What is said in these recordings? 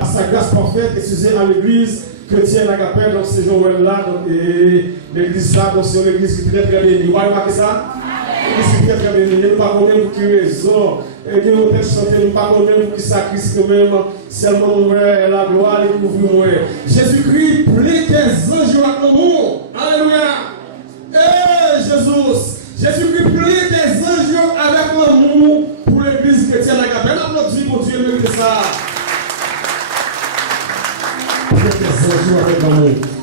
à sa grâce parfaite, excusez, à l'église chrétienne Agapé, donc c'est Joël-là, et l'église là, donc c'est une église qui est très très bien. Vous voyez remarquer ça? L'église qui est très très bien. Il n'y a pas de pour qui raison. Et il y a une chanter, il n'y a pas de pour qui sacrifie même, seulement la gloire et couvre-moi. Jésus-Christ, plie tes anges à l'amour. Alléluia. Eh Jésus, Jésus-Christ, plie tes anges avec l'amour pour l'église chrétienne Agapé. Applaudis pour Dieu, même que ça.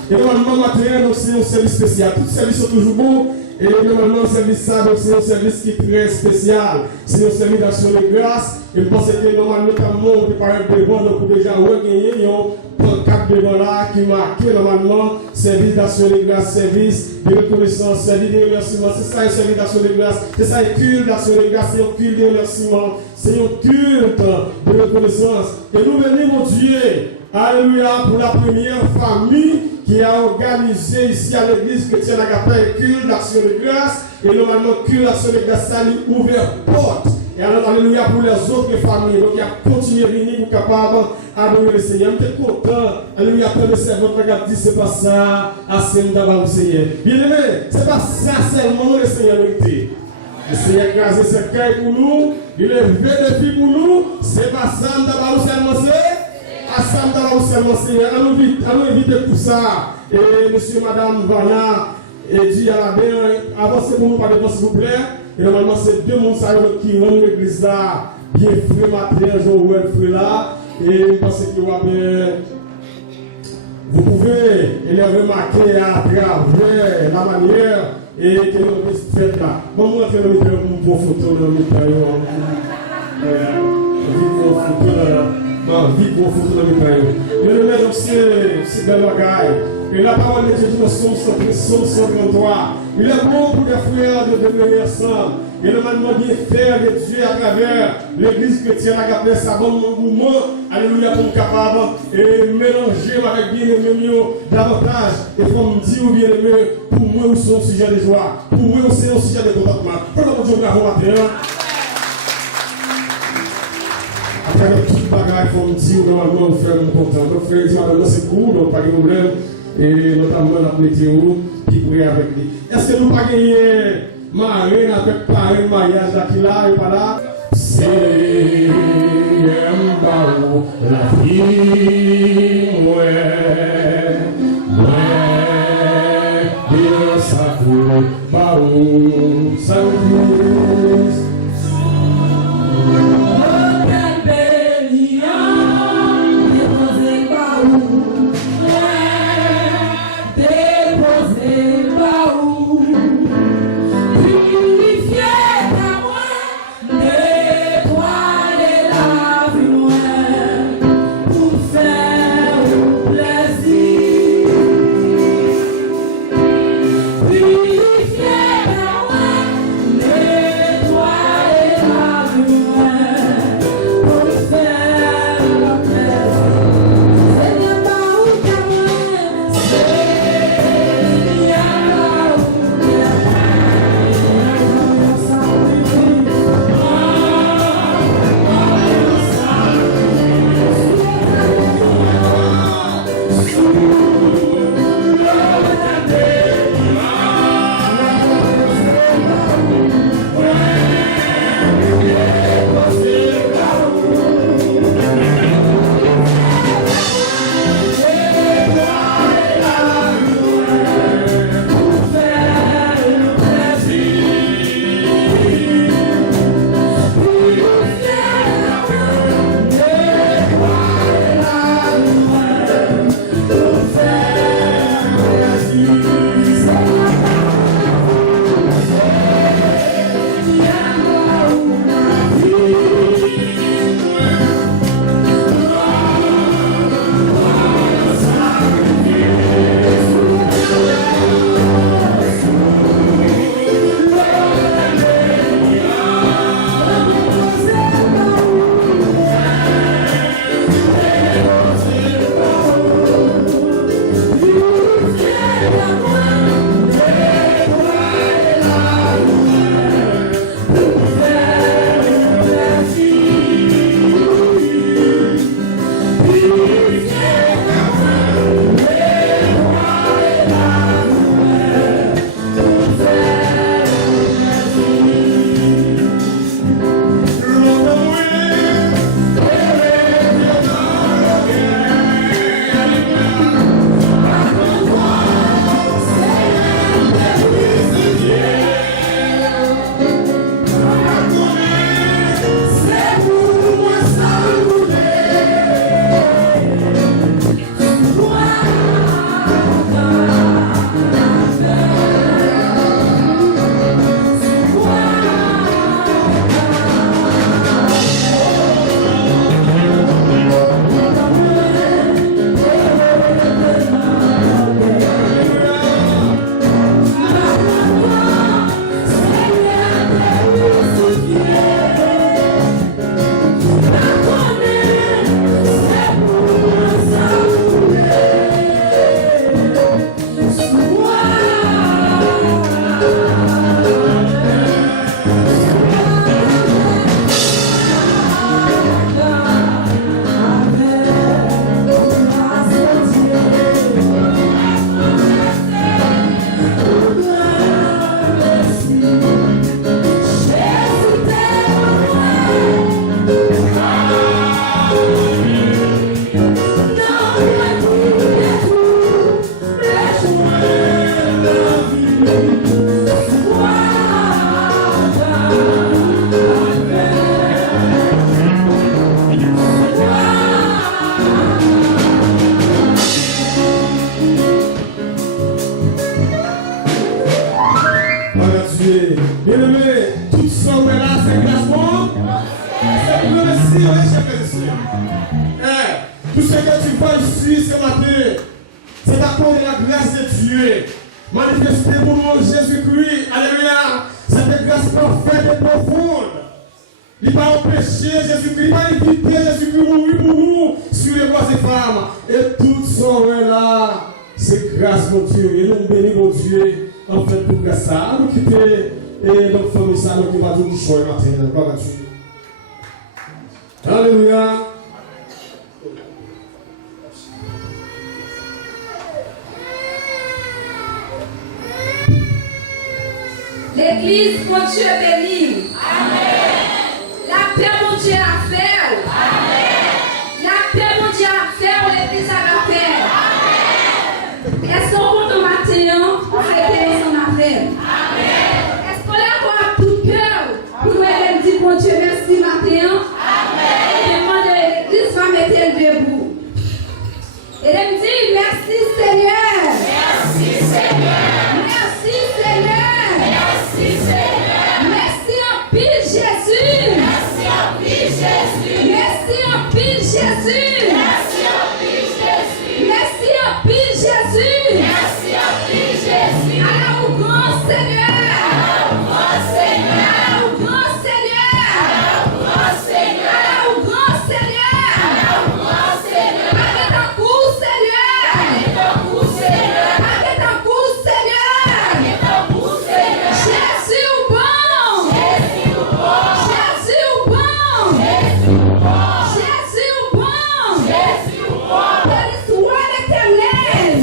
Et normalement, matin, c'est un service spécial. Tous les services sont toujours bons. Et normalement, le service ça, c'est un service qui est très spécial. C'est un service d'action de grâce. Et je pense que normalement, on prépare un devant pour déjà regagner un cap devant là qui marque normalement service d'action de grâce, service de reconnaissance, service de remerciement. C'est ça un service d'action de grâce. C'est ça un culte d'action de grâce. C'est un culte de remerciement. C'est un culte de reconnaissance. Et nous venons, mon Dieu. Alléluia, pour la première famille qui a organisé ici à l'église chrétienne Agapé un culte d'action de grâce. Et normalement, culte d'action de grâce, ça lui ouvert porte. Et alors, alléluia, pour les autres familles. Donc, il a continué à venir pour capable d'adorer le Seigneur. Je suis content. Alléluia, quand le servant regarde, dit, c'est pas ça, assez d'avoir le Seigneur. Bien aimé, c'est pas ça seulement le Seigneur mérité. Le Seigneur a grâce ce cœur pour nous. Il est levé depuis pour nous. C'est pas ça d'avoir le Seigneur. Allons éviter tout ça. Et monsieur, madame, Vanna, et dit à la bain, avancez pour nous par devant, s'il vous plaît. Et normalement, c'est deux mondes qui rendent l'église là, bien frais, matériel, genre, frais là. Et parce que vous pouvez les remarquer à travers la manière et que nous faisons là. Bon, on va faire une photo dans le photo. Vite pour foutre dans le caillou. Mais le maître, c'est bel bagaille. Et la parole de Dieu dans Somme 133. Il est bon pour les frères de demeurer ensemble. Et le mandement bien faire de Dieu à travers l'église chrétienne Agapé, ça bon mouvement. Alléluia, pour capable et mélanger avec bien-aimé davantage. Et comme dit ou bien-aimé, pour moi, c'est un sujet de joie. Pour moi, c'est un sujet de contentement. Pour Dieu, bravo matin. Après tout le bagage, il faut me dire normalement, on fait mon content. Donc, frère, dit, c'est cool, donc pas de problème. Et notamment la météo, qui pourrait avec lui. Est-ce que nous pas gagner marraine avec parrain mariage là qui là et pas là? C'est la vie, ouais, bien ça coule, ça coule. Faire aujourd'hui, ce matin, c'est à cause de la grâce de Dieu. Manifestez pour nous Jésus-Christ. Alléluia. Cette grâce parfaite et profonde. Il va empêcher Jésus-Christ, il va éviter Jésus-Christ mourir pour nous sur les voies des femmes. Et tout sont là. C'est grâce, mon Dieu. Et nous bénissons, mon Dieu, en fait, pour grâce ça. Nous quitter et notre famille, ça, nous qui va tout choix matin. Gloire à Dieu. Alléluia. L'église, mon Dieu béni. Amen. La paix, mon Dieu, à faire. Amen. La paix, mon Dieu, à faire, l'église à la paix. Amen. Est-ce qu'on compte au matin pour fêter son affaire? Amen. Est-ce qu'on est encore à tout cœur pour nous dire, mon Dieu, merci matin? Amen. Et demande l'église va mettre debout. Et elle me dit, merci Seigneur. Merci Seigneur. Merci Seigneur. Merci Seigneur. Merci en pile Jésus. Merci en pile Jésus. Merci en pile Jésus. Merci en pile Jésus. Merci en pile Jésus. Merci en pile Jésus. Alors au grand Seigneur. Alors au grand Seigneur. Alors au grand Seigneur. Alors au grand Seigneur. Alors au grand Seigneur. Alors au grand Seigneur. Avec un coup Seigneur. Avec un coup Seigneur. Avec un coup Seigneur. Avec un coup Seigneur. Jésus ou bon. Jésus ou bon. Jésus ou bon. Jésus ou bon. Jésus ou bon. Jésus ou bon. Béni soit l'Éternel.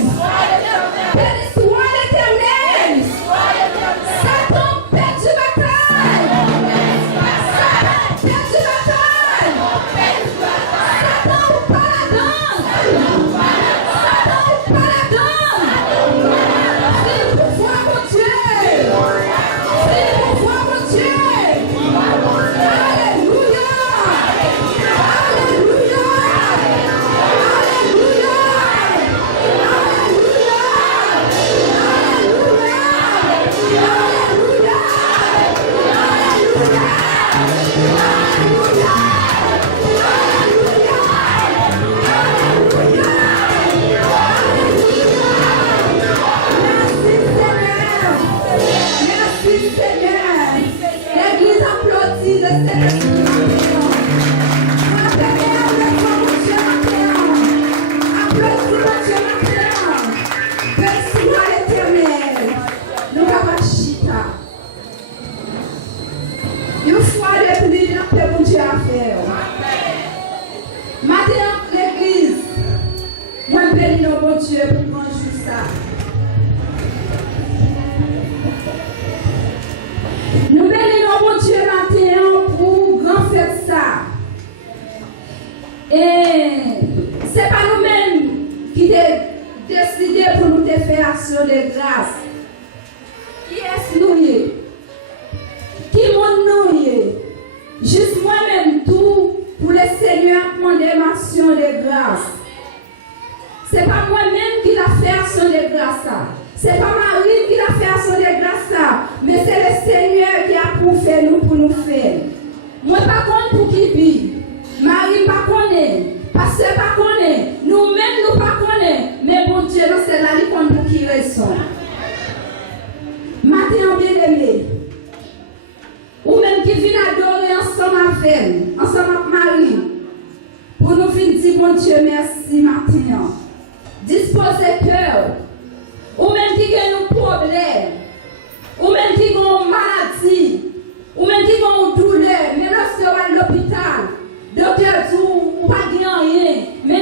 Béni soit l'Éternel. Satan perd du bataille. Satan perd du bataille. Satan ou pas la donne. Satan ou pas la donne. C'est le pouvoir mon Dieu. C'est le pouvoir mon Dieu. Alléluia. Alléluia. Merci Seigneur. L'église applaudit le Seigneur. Applaudis mon Dieu maintenant. Béni soit l'Éternel. Nous avons chita. Une fois de plus, nous avons mon Dieu à faire. Maintenant, l'église, moi je bénis mon bon Dieu pour manger ça. Nous bénissons mon Dieu maintenant pour grand fête ça. Et c'est pas nous-mêmes qui avons décidé pour nous faire action de grâce. Qui est-ce nous? Qui nous? Juste moi-même tout pour le Seigneur demander ma action de grâce. C'est pas moi-même qui l'a fait action de grâce. C'est pas Marie qui l'a fait action de grâce. Mais c'est le Seigneur qui a prouvé nous pour nous faire. Moi pas contre pour qui vit. Marie pas connaît. Pasteur pas connaît. Nous-mêmes nous pas connaît. Mais bon Dieu, c'est là qui compte pour qui raison. Maintenant bien aimé. Ou même qui vient adorer ensemble avec Marie. Pour nous venir dire bon Dieu merci maintenant. Disposez cœur. Ou même qui a un problème. Ou même qui a une maladie. Ou même qui a une douleur. Mais lorsque vous allez à l'hôpital, docteur dit ou pas rien. Mais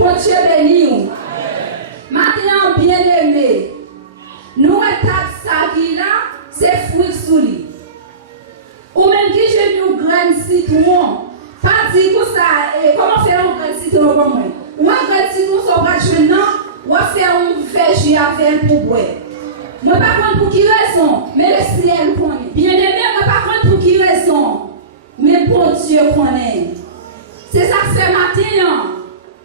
Bon Dieu béni. Maintenant, bien-aimé, nous étape ça qui là, c'est fruit sous lui. Ou même qui j'ai une grande citron, pas dire que ça, comment faire un grand citron comme moi? Ou un grand citron, ça va jeune, ou faire un verger avec pour boire. Moi, pas contre pour qui raison, mais le ciel connaît. Bien-aimé, moi, pas contre pour qui raison, mais bon Dieu connaît. C'est ça que fait matin.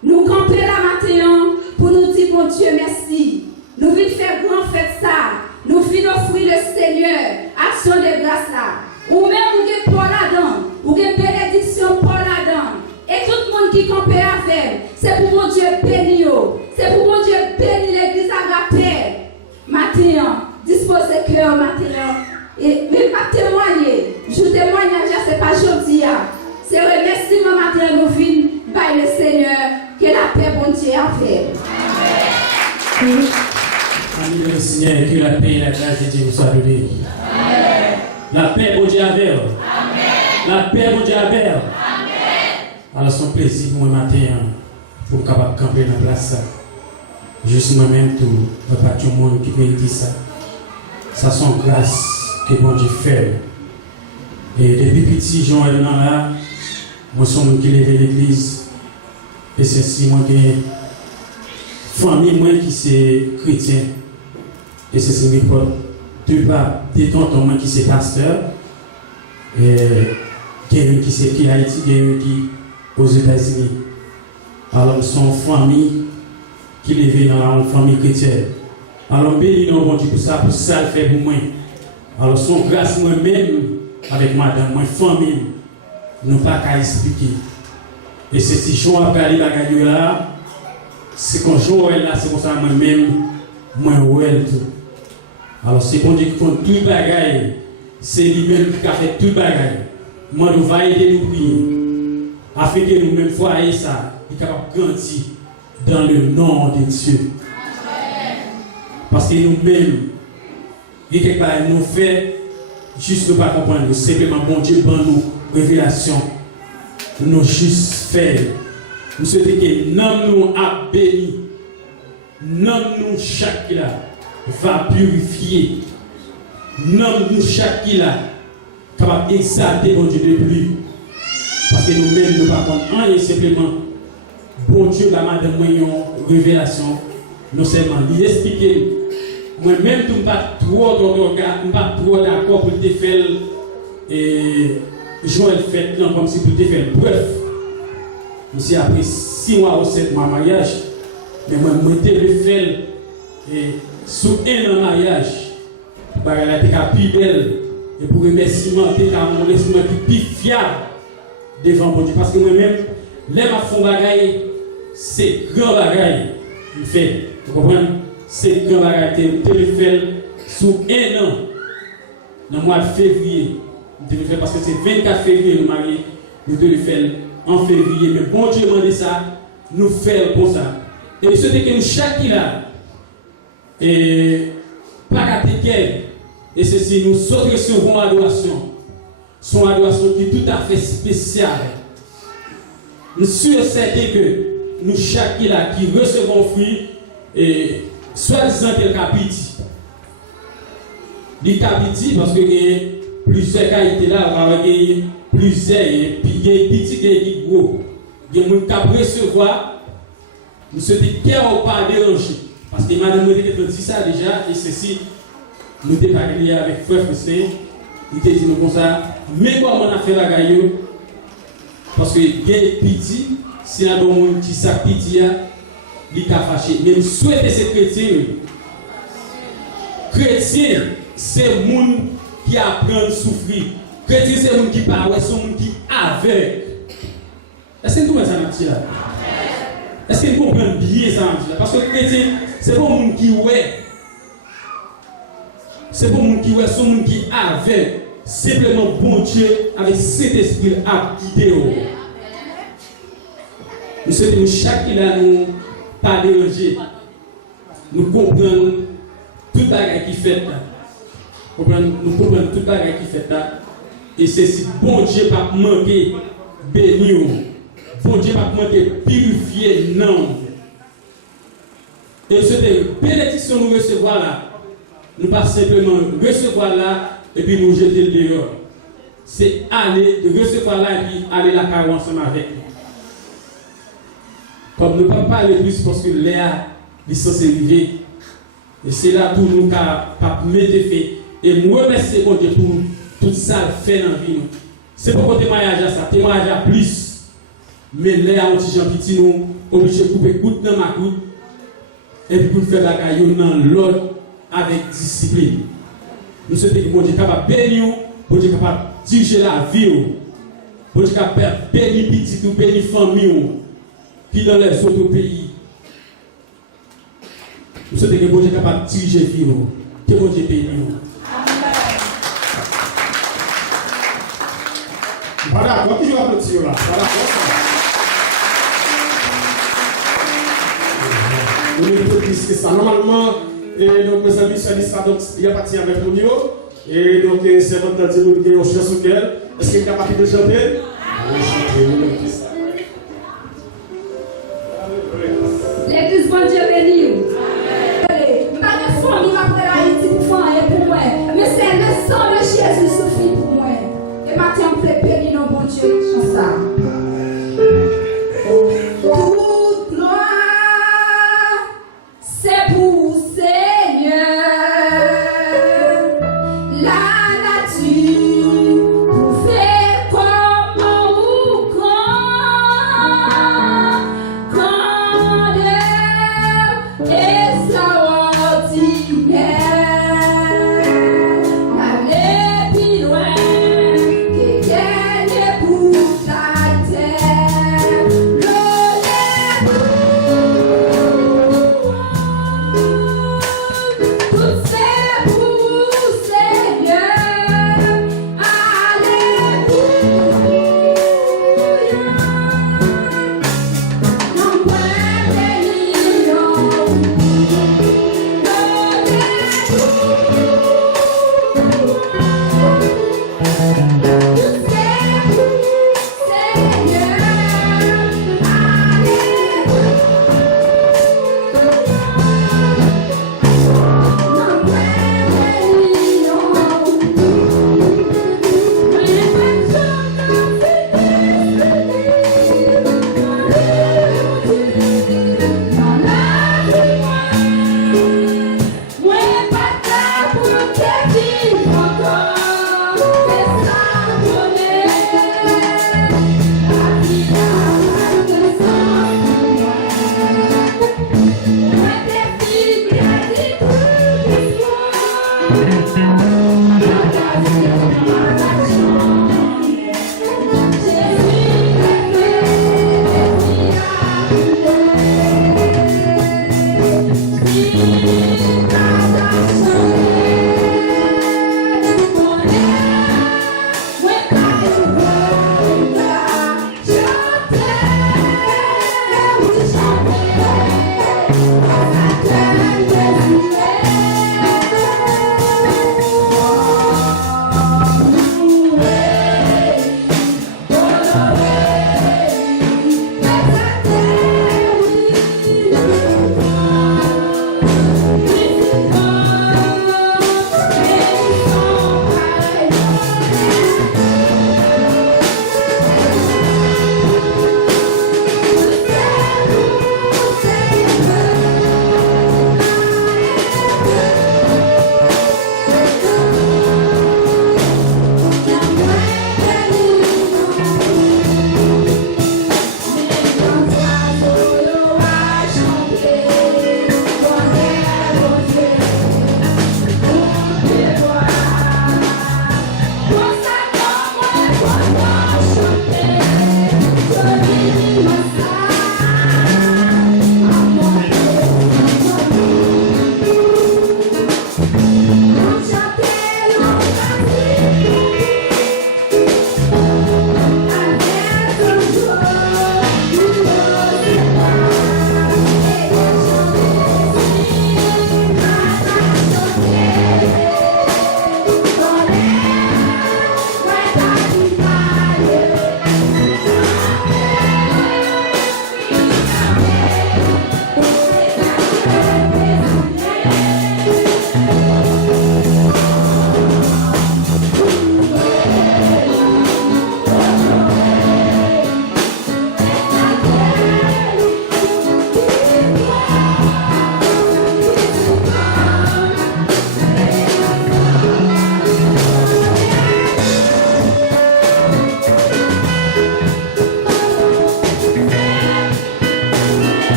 Nous camper la matin pour nous dire bon Dieu merci. Nous venons faire grand fête ça. Nous venons offrir le Seigneur action de grâce là. Ou même vous avez Paul là-dedans, vous avez bénédiction Paul là-dedans. Et tout le monde qui campe avec, c'est pour mon Dieu bénir. C'est pour mon Dieu bénir l'église agapée. Matin, disposez cœur matin. Et même pas témoigner. Je témoigne, c'est pas jodi. C'est remerciement matin nous venons par le Seigneur que la paix bon Dieu a fait. Amen. Amis le Seigneur, que la paix et la grâce de Dieu vous soient données. La paix bon Dieu avec. La paix bon Dieu avec. Alors son plaisir pour moi matin pour capable camper dans la place. Juste moi-même tout, pas tout le monde qui peut dire ça. Ça sont grâce que bon Dieu fait. Et depuis petit Jean est là, moi suis mon qui lève l'église. Et c'est si moi qui famille moi qui c'est chrétien. Et c'est mes potes, deux papes, des tontons moi qui c'est pasteur. Et quelqu'un qui c'est qui Haïti, quelqu'un qui aux États-Unis. Alors son famille qui lève dans la famille chrétienne. Alors béni non bon Dieu pour ça le fait pour moi. Alors son grâce moi-même avec madame, moi famille, nous pas qu'à expliquer. Et c'est si je après aller bagaille là, c'est quand Joël là, c'est comme ça moi-même, moi ouais tout. Alors c'est bon Dieu qui font tout bagaille, c'est lui-même qui a fait tout bagaille. Moi nous va aider nous prier, afin que nous-mêmes foyer ça, il est capable de grandir dans le nom de Dieu. Parce que nous-mêmes, il y a quelque chose nous fait, juste ne pas comprendre, simplement bon Dieu dans nous révélation, nous juste faire. Nous souhaitons que nous a béni, nous chaque là va purifier, nous chaque là capable d'exalter bon Dieu de plus. Parce que nous-mêmes, nous ne pas comprendre rien, simplement bon Dieu va m'aider une révélation, non seulement lui expliquer. Moi-même, je ne suis pas trop d'accord pour te faire et Joël fait non comme si pour te faire bref. Monsieur après 6 mois ou 7 mois de mariage, mais moi je te faire sous un an de mariage, elle a été plus belle et pour remerciement, mon remerciement plus fiable devant mon Dieu. Parce que moi-même, les ma font bagaille, c'est grand bagaille. Il fait, vous comprenez? C'est grand bagaille. Tu le fais sous un an, dans le mois de février. Tu le fais parce que c'est 24 février nous mariés. Nous te le faisons en février. Mais bon Dieu m'a dit ça, nous faisons pour ça. Et c'était que nous chaque là, et pas gâter et ceci, nous recevons adoration. Son adoration qui est tout à fait spéciale. Nous sommes certains que nous chaque là qui recevons fruit et soi-disant quel capiti. Les capiti parce que il y a plusieurs qualités là, on va gagner plusieurs et puis il y a petit et gros. Il y a des gens qui recevoir nous sommes des cœurs pas déranger parce que madame Moïse qui dit ça déjà et ceci nous t'ai parlé avec frère Fustin, il t'a dit nous comme ça, mais comment on a fait la gaille parce que il y a petit, si on a bon monde qui sac petit il a fâché. Mais nous souhaitons ces chrétiens. Chrétien, c'est le monde qui apprend à souffrir. Chrétien, c'est le monde qui parle, c'est le monde qui aveugle. Est-ce que vous comprenez ça, là? Est-ce que vous comprenez bien ça, là? Parce que chrétien, c'est pas le monde qui ouais. C'est pas le monde qui ouais, c'est le monde qui aveugle. Simplement, bon Dieu, avec cet esprit à guider. Nous souhaitons chaque là nous pas déranger. Nous comprenons tout bagage qui fait là. Nous comprenons tout bagage qui fait là. Et c'est si bon Dieu pas manquer béni. bon Dieu va demander purifier non. Et cette bénédiction nous recevoir là, nous pas simplement recevoir là et puis nous jeter le dehors. C'est aller, de recevoir là et puis aller la carrière ensemble avec nous. Comme nous ne pouvons pas aller plus parce que Léa, est censée arriver. Et c'est là pour nous pas mettre fait. Et nous remercier pour Dieu pour tout ça fait dans la vie. C'est pas pour témoignage à ça, témoignage à plus. Mais Léa, on petit Jean petit, nous obligé de couper goutte dans ma goutte. Et puis pour faire la caillou dans l'autre avec discipline. Nous souhaitons que mon Dieu est capable de bénir, pour Dieu est capable de diriger la vie, pour Dieu est capable de bénir petit ou bénir famille qui dans les autres pays. Nous souhaitons que mon Dieu est capable de diriger la vie, que mon Dieu bénisse. Voilà, quand tu vas applaudir là, voilà. Nous ne dire que ça. Normalement, donc mes amis, ça donc il y a parti avec nous. Et donc c'est notre dire nous avons une chanson qu'elle. Est-ce qu'il est capable de chanter? L'église, bon Dieu béni. Pas de famille après Haïti pour faire pour moi. Mais c'est le sang de Jésus suffit pour moi. Et maintenant, on peut bénir nos bon Dieu. Chante ça. Toute gloire, c'est pour Seigneur. La nature pour faire comme ou quand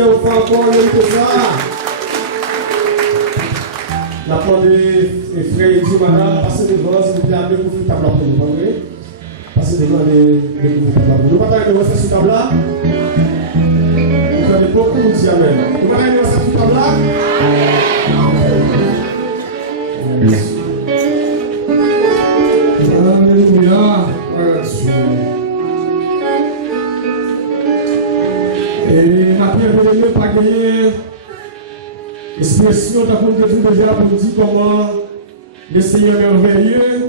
Seigneur, vous faites encore le ça. La part des frères et Dieu, madame, passez devant, s'il vous plaît, avec vous, table pour nous, vous voyez? Passez devant les table. Nous ne pouvons pas faire ce table-là. Vous avez beaucoup de dire amen. Nous ne pouvons pas faire ce table-là. Alléluia. Et ma prière ne pas gagner expression d'avoir déjà pour nous dire comment le Seigneur est merveilleux,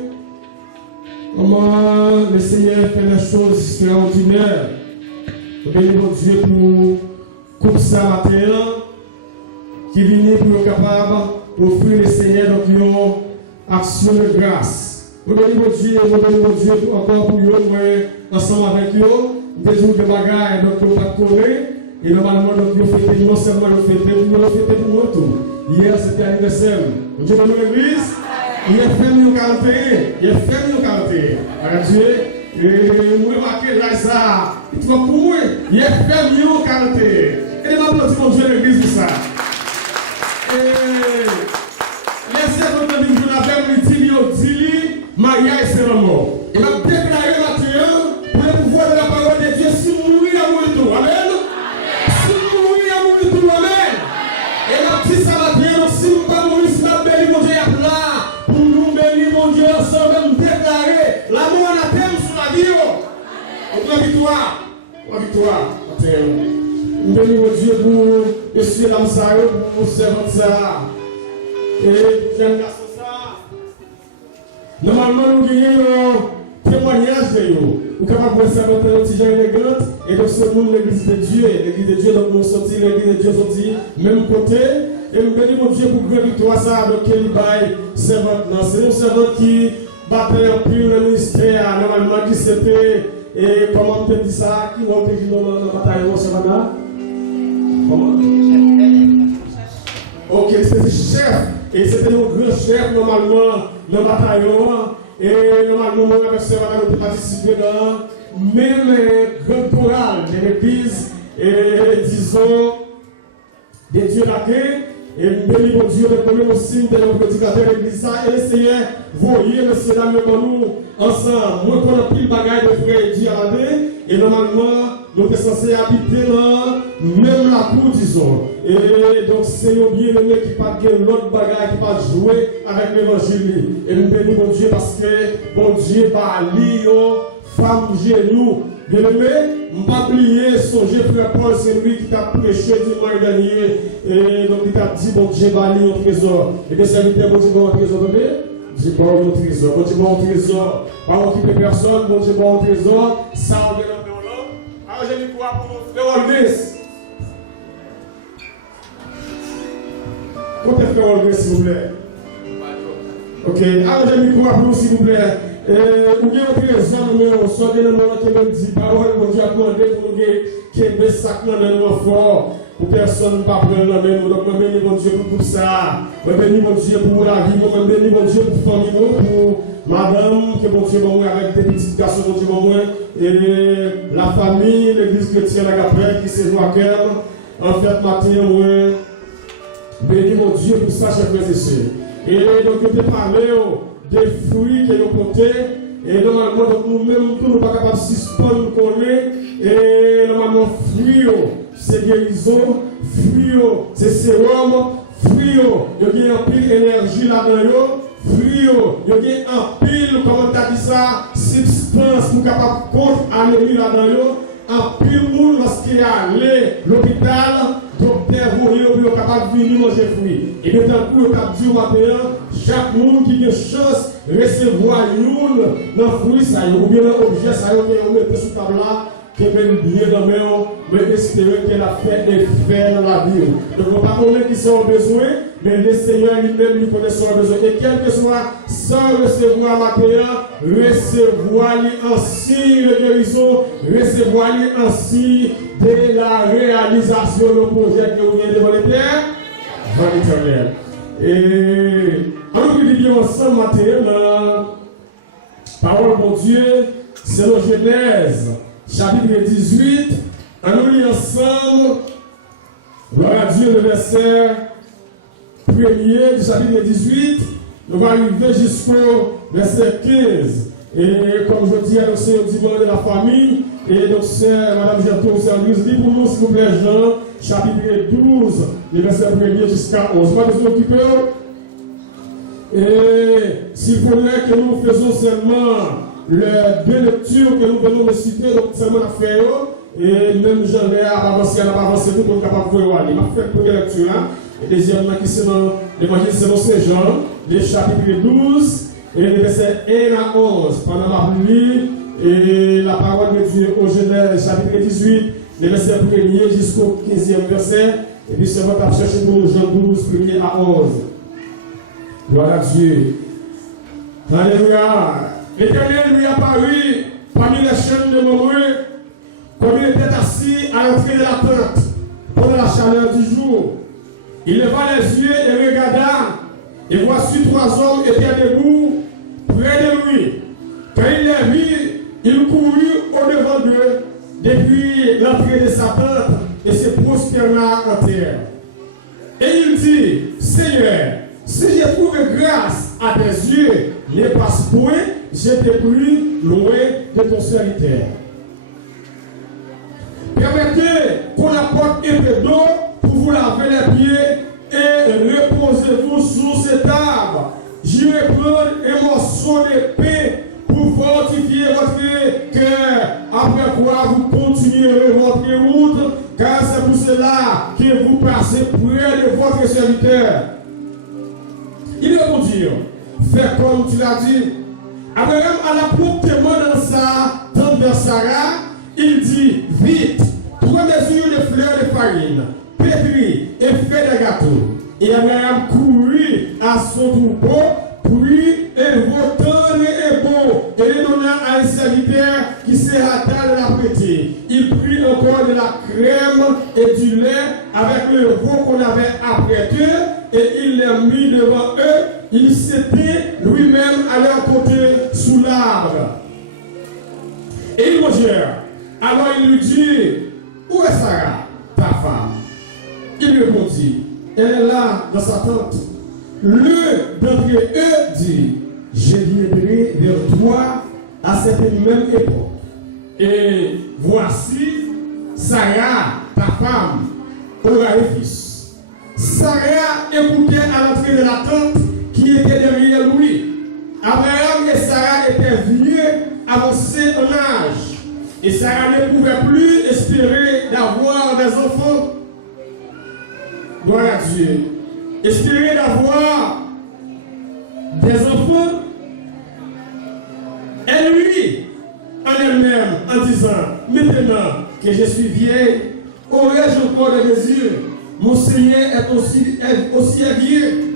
comment le Seigneur fait des choses extraordinaires. Je bénis mon Dieu pour ça matin, qui vient pour être capable d'offrir le Seigneur donc une action de grâce. Je bénis mon Dieu encore pour nous ensemble avec nous. Des jours de bagaille, donc on va courir. Et normalement, donc on fait non seulement on fait pour nous tout. Hier c'était l'anniversaire. Dieu dans l'église. Hier fait 41. Hier fait 41. Dieu. Et moi marqué là ça. Tu vas pour moi. Hier fait 41. Et nous applaudissons mon Dieu l'église pour ça. Et laissez votre livre de la Bible dit Maria et c'est l'amour. Et m'a déclaré matin pour le pouvoir de la parole de Dieu, si vous mourrez à mourir tout. Amen. Si vous mourrez à mourir tout. Amen. Et la petite ça va bien. Si vous ne pas mourir, si vous béni mon Dieu est là. Pour nous bénir mon Dieu ensemble, nous déclarer l'amour à la terre sur la vie. Et la victoire. La victoire. Nous bénissons mon Dieu pour Monsieur Lamsaro, pour servant ça. Et jeune garçon ça. Normalement, nous gagnons témoignage de nous. Nous sommes capables de faire un petit genre élégant. Et donc, c'est nous l'église de Dieu. L'église de Dieu, donc nous sortons, l'église de Dieu sortit, même côté. Et nous bénissons mon Dieu pour grande victoire ça. Donc, quel bail servant. C'est un servant qui battait un peu le ministère. Normalement, qui c'était. Et comment on peut dire ça? Qui va dire dans la bataille, mon servant? Comment? Ok, c'était chef. Et c'était un grand chef, normalement, dans le bataillon. Et normalement, moi, avec ce matin, nous participé dans même grand chorale de l'église, et disons, des dieux d'accueil, et béni mon Dieu, le premier aussi de nos prédicateurs de l'église, et le Seigneur, voyez le Seigneur pour nous, ensemble. Moi, qu'on a pris le bagage de frère et Dieu à l'année, et normalement, nous sommes censés habiter dans même la cour, disons. Et donc, c'est un bien-aimé qui n'a pas l'autre bagage, qui n'a pas joué avec l'évangile. Et nous bénissons mon Dieu parce que mon Dieu va lire femme genoux. Bien-aimé, ne pas oublier, songer frère Paul, c'est lui qui t'a prêché dimanche dernier. Et donc, il t'a dit, mon Dieu va lire au trésor. Et bien, serviteur, mon Dieu va au trésor, bébé. Dieu va au trésor. Mon Dieu va au trésor. Pas occuper personne, mon Dieu va au trésor. Ça, on est là. Alors, j'ai mis quoi pour mon frère Olvis? Comptez frère Olvis, s'il vous plaît. Ok. Alors, j'ai mis quoi pour nous, s'il vous plaît? Nous avons pris les hommes, mais on sort de moment qui me dit, parole, mon Dieu a demandé pour nous qu'il y ait des sacs dans le fort. Pour personne ne pas prendre la main. Donc, je bénis mon Dieu pour tout ça. Je bénis mon Dieu pour la vie. Je bénis mon Dieu pour la famille, pour madame, que mon Dieu m'a avec des petites garçons, mon Dieu m'a et la famille, l'église chrétienne à Gabriel, qui s'est joué à cœur. En fait, matin, moi, bénis mon Dieu pour ça, chers frères et sœurs. Et donc, je te parler des fruits que nous portons. Et normalement, nous-mêmes, nous ne sommes pas capables de suspendre qu'on est. Et normalement, fruits, c'est guérison, fruits, c'est sérum, fruits, il y a un pile d'énergie là-dedans, fruits, il y a un pile, comment tu as dit ça, substance pour capable contre anémie là-dedans, un pile monde lorsqu'il est allé à l'hôpital, docteur, vous êtes capable de venir manger fruits. Et de temps coup, il a dit au matin, chaque monde qui a chance de recevoir une dans le fruit, ça ou bien l'objet, ça y est, on met sur table là. Qui est bien dans mes mains, mais espérer qu'elle a fait des faits dans la vie. Donc, on ne va pas connaître qui sont besoin, mais le Seigneur lui-même lui connaît son besoin. Et quel que soit, sans recevoir matin, recevoir lui ainsi de guérison, recevoir lui ainsi de la réalisation du projet que vous venez devant les terres, dans l'éternel. Et alors que nous vivons ensemble matin, la parole de mon Dieu, c'est la Genèse. Chapitre 18, on nous lit ensemble Gloire à Dieu, le verset 1er du chapitre 18, nous allons arriver jusqu'au verset 15. Et comme je dis, c'est au dimanche de la famille. Et donc, c'est Mme Gertrude Service, dit pour nous, s'il vous plaît, Jean, chapitre 12, le verset 1er jusqu'à 11. Pas de vous occuper. Et s'il faudrait que nous faisons seulement les deux lectures que nous venons de citer, donc seulement la faire, et même j'en ai avancé, tout pour être capable de voir. Il m'a fait la première lecture là, et deuxièmement, qui c'est dans l'évangile selon Saint Jean, le chapitre 12, et les versets 1 à 11. Pendant ma pluie, et la parole de Dieu au Genèse, chapitre 18, les versets 1er jusqu'au 15e verset, et puis c'est votre chercher pour Jean 12, 1er à 11. Gloire à Dieu. Alléluia. L'Éternel lui apparut parmi les chaînes de Mamré, comme il était assis à l'entrée de la tente, pendant la chaleur du jour. Il leva les yeux et regarda, et voici 3 hommes étaient debout près de lui. Quand il les vit, il courut au-devant d'eux depuis l'entrée de sa tente et se prosterna en terre. Et il dit, Seigneur, si j'ai trouvé grâce à tes yeux, ne passe point, je te prie loin de ton serviteur. Permettez qu'on apporte un peu d'eau pour vous laver les pieds et reposez-vous sous cet arbre. J'irai prendre un morceau de pain pour fortifier votre cœur, après quoi vous continuerez votre route, car c'est pour cela que vous passez près de votre serviteur. Il répondit, fais comme tu l'as dit. Abraham alla promptement dans sa tente vers Sarah. Il dit, vite, 3 mesures de fleurs de farine, pétris et fais des gâteaux. Et Abraham courut à son troupeau, prit un veau tendre et beau, et le donna à un serviteur qui se hâta de l'apprêter. Il prit encore de la crème et du lait avec le veau qu'on avait apprêté, et il les mit devant eux. Il s'était lui-même à leur côté sous l'arbre. Et ils mangèrent. Alors il lui dit, où est Sarah, ta femme? Il répondit, elle est là dans sa tente. L'un d'entre eux dit, je viendrai vers toi à cette même époque. Et voici, Sarah, ta femme, aura un fils. Sarah écoutait à l'entrée de la tente qui était derrière lui. Abraham et Sarah étaient vieux, avancés en âge. Et Sarah ne pouvait plus espérer d'avoir des enfants. Gloire à Dieu. Espérer d'avoir des enfants. Elle lui, en elle-même, en disant, maintenant que je suis vieille, aurais-je encore des désirs? Mon Seigneur est aussi vieux.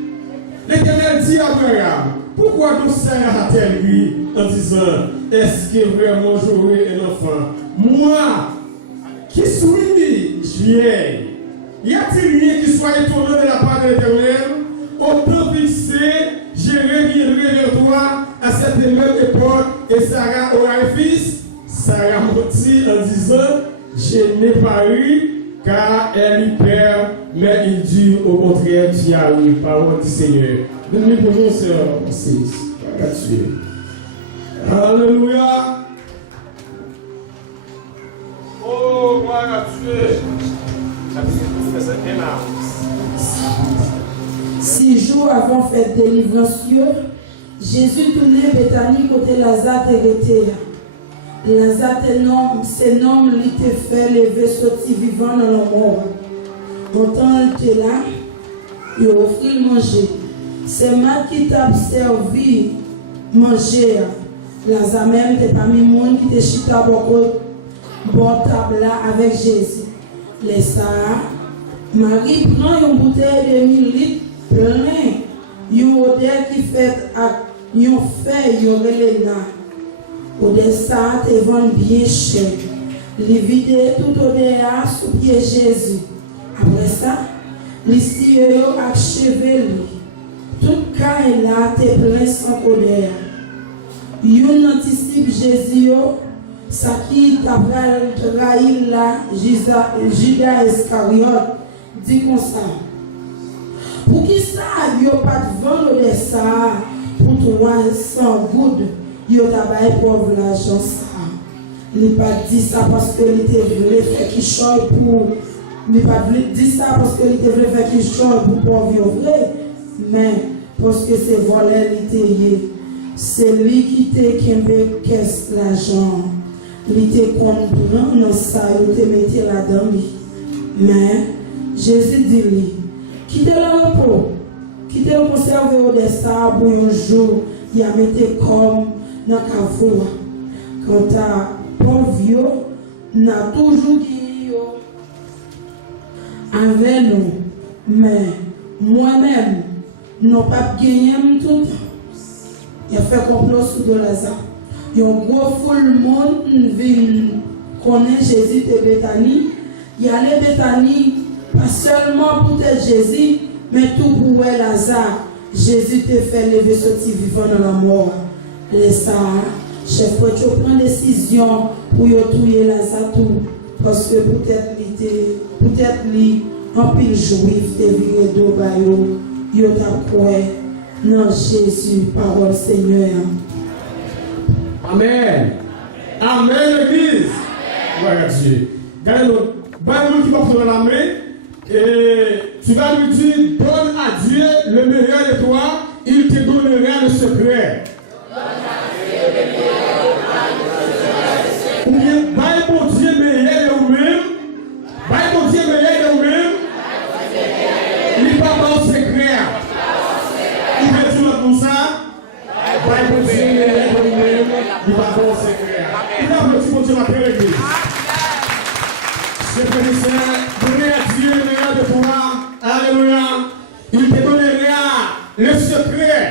L'Éternel dit à Abraham, pourquoi donc Sarah a-t-elle lui en disant, est-ce que vraiment j'aurai un enfant? Moi, qui suis vieille, y a-t-il rien qui soit étonnant de la part de l'Éternel? Autant fixé, je reviendrai vers toi à cette même époque et Sarah aura un fils. Sarah mentit en disant, je n'ai pas eu, car elle y perd, mais il dit au contraire, tu as eu, parole du Seigneur. Donne-nous pour nous, sœur, 6. Alléluia. Oh, gloire à Dieu. 6 jours avant fête délivrance, Jésus tournait Bethanie côté Lazare était. Lazare ses noms lui te fait lever sorti vivant dans le mort. Quand il était là, il offrit manger. C'est moi qui t'a servi manger. Lazare même était parmi les gens qui étaient chita bon table là avec Jésus. Les ça, Marie prend une bouteille de 1000 litres plein, une odeur qui fait à une feuille, une relève. Odeur ça te vend bien cher. Les vider tout odeur sous pied Jésus. Après ça, les cieux achevé lui. Tout cas là te plein sans odeur. Yon anticipe Jésus, ça qui t'a trahi là, Judas Iscariote, dit comme ça. Pour qui ça, il n'y a pas de vendre de ça pour 300 gouttes, il y a pas pauvre l'argent ça. Il n'a pas dit ça parce qu'il voulait faire qu'il choisit pour. Il n'a pas dit ça parce qu'il voulait faire qu'il choisit pour pauvre vrai, mais parce que c'est volé l'ité. C'est lui qui t'a qu'un caisse l'argent. Il t'a comprend dans ça, il t'a mis là-dedans. Mais Jésus dit lui, quittez le repos, quittez le conserver au destin pour un jour, il a mis comme dans la cavoie. Quant à pauvre, n'a toujours gagné avec nous, mais moi-même, non pas gagné tout. Il a fait complot sous de Lazare. Il y a un gros foule monde qui connaît Jésus de Bethanie. Il y a les Bethanie, pas seulement pour être Jésus, mais tout pour Lazare. Jésus te fait lever sortir vivant dans la mort. Les ça, chef prêtre prend décision pour tuer Lazare tout. Parce que peut-être lui, en pile juif, te viré d'eau, il y a quoi. Non, Jésus, parole Seigneur. Amen. Amen, l'église. Voilà, Dieu. Regardez l'autre. Bible qui va prendre la main. Et tu vas lui dire, donne à Dieu le meilleur de toi, il te donnera le secret. Ou bien, Bible Dieu meilleur de vous-même. Bible Dieu meilleur de vous-même. Il n'est pas dans le secret. Il veut dire comme ça. Bible Dieu meilleur de vous-même. Il va dans le secret. Il va me dire, Dieu m'appelle l'église. Chers frères et sœurs, donnez à Dieu le meilleur de toi. Alléluia. Il te donnera le secret.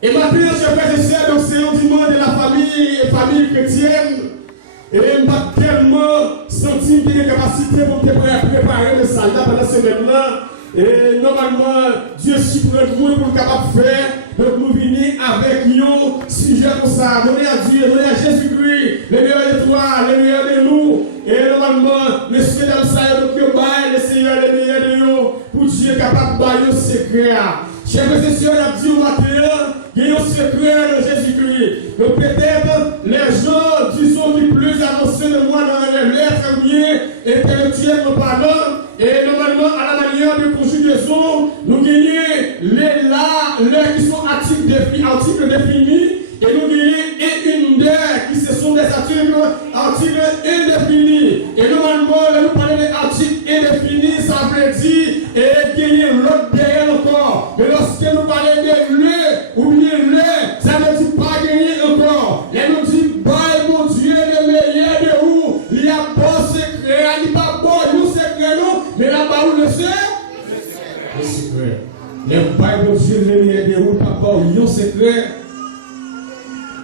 Et maintenant, chers frères et sœurs, donc c'est un dimanche de la famille chrétienne. Et je m'a tellement senti qu'il y a une capacité pour préparer le soldat pendant ce moment-là. Et normalement, Dieu supprime nous pour capable de faire. Donc nous venons avec un sujet comme ça. Donnez à Dieu, donnez à Jésus-Christ, le meilleur de toi, le meilleur de nous. Et normalement, messieurs dans le salle, donc le Seigneur, le meilleur de nous, pour Dieu capable de bailler le secret. Chers frères et sœurs, on a dit au matin, il y a un secret de Jésus-Christ. Donc peut-être les gens, disons, qui plus avancés de moi dans les lettres bien intellectuellement parlant, et normalement, à la manière de conjugaison, nous gagnons les là qui sont articles définis, et nous gagnons une d'air qui ce sont des articles indéfinis. Et normalement, nous parlons des articles indéfinis, ça veut dire et gagner l'autre derrière encore. Mais lorsque nous parlons de le ou bien le, ça ne dit pas gagner encore. Et nous dit, bye mon Dieu, le meilleur de où il y a bon secret, il n'y a pas bon, nous secret non, mais là-bas où le secret. Le secret. Le Bible Dieu, le meilleur de où, pas bon, il y a un secret.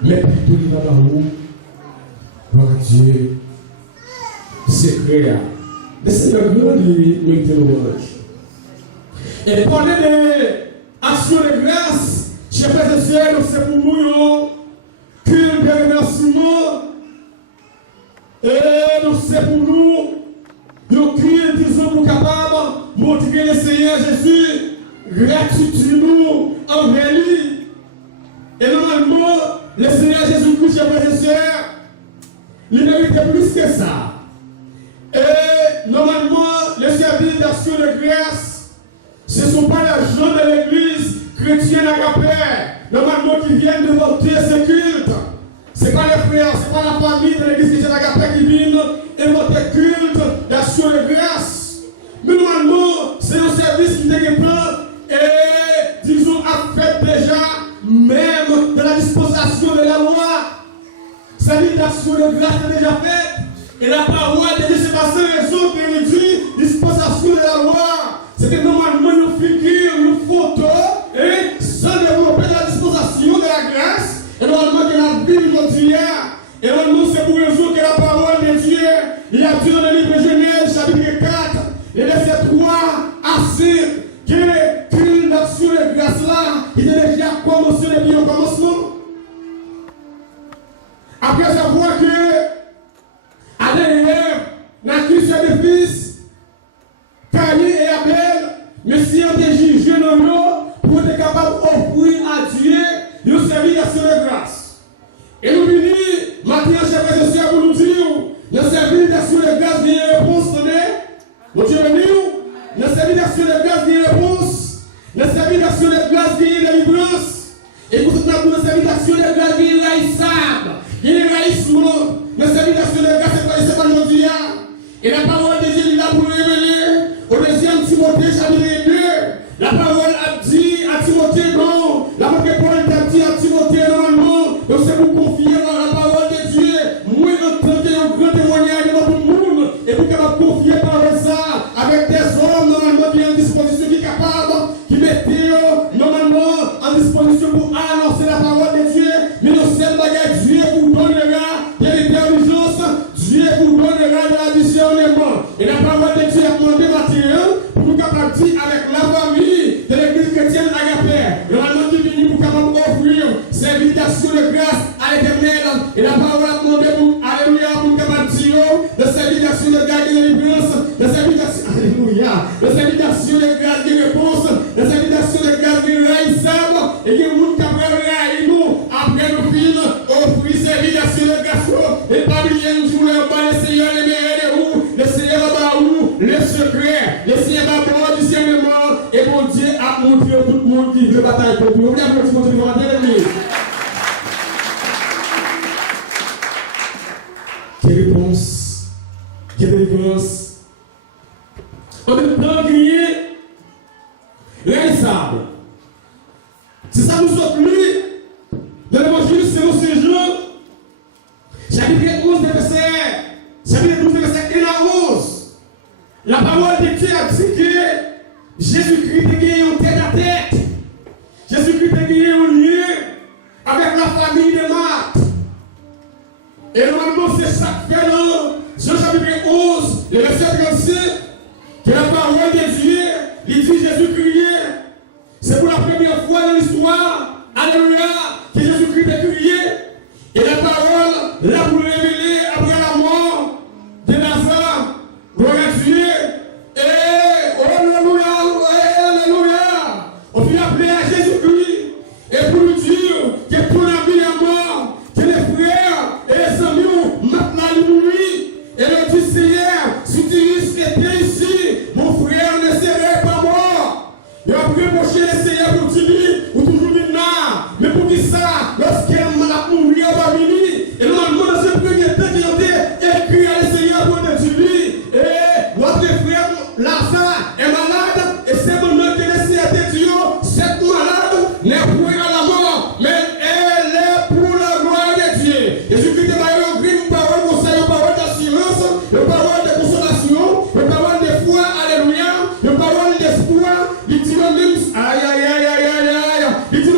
Mais plutôt il va dans où? Gloire à Dieu. Secret. Mais c'est le grand de l'ouvrage. Et pendant les actions de grâce, chers frères et sœurs, c'est pour nous culte de remerciement. Et c'est pour nous culte, disons, pour capable de montrer le Seigneur Jésus, gratitude nous envers lui. Et normalement, le Seigneur Jésus-Christ, chers frères et sœurs, il méritait plus que ça. Et normalement, les services d'action de grâce, ce ne sont pas les gens de l'église chrétienne agapée, normalement qui viennent de voter ce culte. Ce n'est pas les frères, ce n'est pas la famille de l'église chrétienne agapée qui viennent et voter culte d'action de grâce. Mais normalement, c'est un service qui est plein et, disons, a fait déjà, même de la disposition de la loi. Cette d'action de grâce est déjà faite. Et la parole de Dieu, c'est pas cette raison que nous dit disposition de la loi. C'est que normalement nous figure, nous photo, et sans développer la disposition de la grâce, et normalement que la Bible nous dit, et normalement c'est pour raison que la parole de Dieu, il a dit dans le livre de Genèse, chapitre 4, et verset 3 à 5, que une action de grâce là, il est déjà commencé depuis au commencement. Après savoir que Adam et Ève, dans Christ et Fils, Caïn et Abel, été jugé dans nous pour être capable d'offrir à Dieu un service d'action de grâce. Et nous venons, maintenant, chers frères et sœurs, pour nous dire, le service d'action de grâce vient réponse, mon Dieu béni, le service d'action de grâce vient réponse, le service d'action de grâce vient délivrance. Et pour tout le service d'action de grâce vient raissable, vient raissement. Le service d'action de grâce, c'est pas aujourd'hui. Et la parole de Dieu est là pour nous révéler au 2 Timothée chapitre 2. La parole a dit à Timothée, non. La parole a dit à Timothée, normalement, donc c'est pour confier dans la parole de Dieu. Moi, en tant que grand témoignage devant tout le monde, et pour capable confier parole ça avec des hommes, normalement, qui sont en disposition, qui sont capables, qui mettent normalement en disposition pour annoncer la parole de Dieu. Mais le seul bagage, Dieu vous donnera de l'intelligence, Dieu vous donnera de la discernement. Et la parole de Dieu a demandé Matthieu pour nous capable de dire avec la famille de l'église chrétienne Agapé. Normalement, qui vient pour capable offrir service d'action de grâce à l'éternel. Et la parole a demandé pour, alléluia, pour nous capable de dire le service d'action de grâce et de délivrance, le service d'action, alléluia, le service d'action de grâce et de réponse, le service d'action de grâce et de raissable, et que nous capable de railler nous après nos films, offrir service d'action de grâce. Et pas oublier nous jouer pas le Seigneur les meilleurs des roues, le Seigneur va où le secret, le Seigneur va pour le discernement, et mon Dieu a montré à tout le monde qui veut bataille pour vous. Oubliez un petit peu de vous entendre. Quelle réponse, quelle délivrance. En même temps, crier, réalisable. C'est ça nous sommes plus dans l'évangile selon ces jours. Chapitre 11 verset, chapitre 12 verset 1 à 11. La parole de Dieu a dit que Jésus-Christ a gagné en tête à tête. Jésus-Christ a gagné en lien avec la famille de Marthe. Et normalement, c'est ça que fait dans Jean chapitre 11, le verset 35, que la parole de Dieu, il dit Jésus-Christ. C'est pour la première fois dans l'histoire, alléluia, que Jésus-Christ a crié. Et la parole, là pour révéler après la mort de Lazare, gloire à Dieu. Et alléluia, alléluia. On finit appeler à Jésus-Christ. Et pour lui dire que ton ami est mort, que les frères et les amis ont maintenant lui. Et le dit Seigneur, si tu étais ici, mon frère ne serait pas mort. Et après, mon cher Seigneur, pour dire, ou toujours maintenant, mais pour dire ça, lorsqu'il a mouru, il va venir. Et normalement, dans ce premier temps, il a écrit à Seigneur pour te dire, et votre frère Lazare est malade, et c'est maintenant que le Seigneur te dit, cette malade n'est point à la mort, mais elle est pour la gloire de Dieu. Jésus-Christ m'a écrit une parole conseil, une parole d'assurance, une parole de consolation, une parole de foi, alléluia, une parole d'espoir. Il dit même, aïe, aïe, aïe, aïe, aïe, aïe, il dit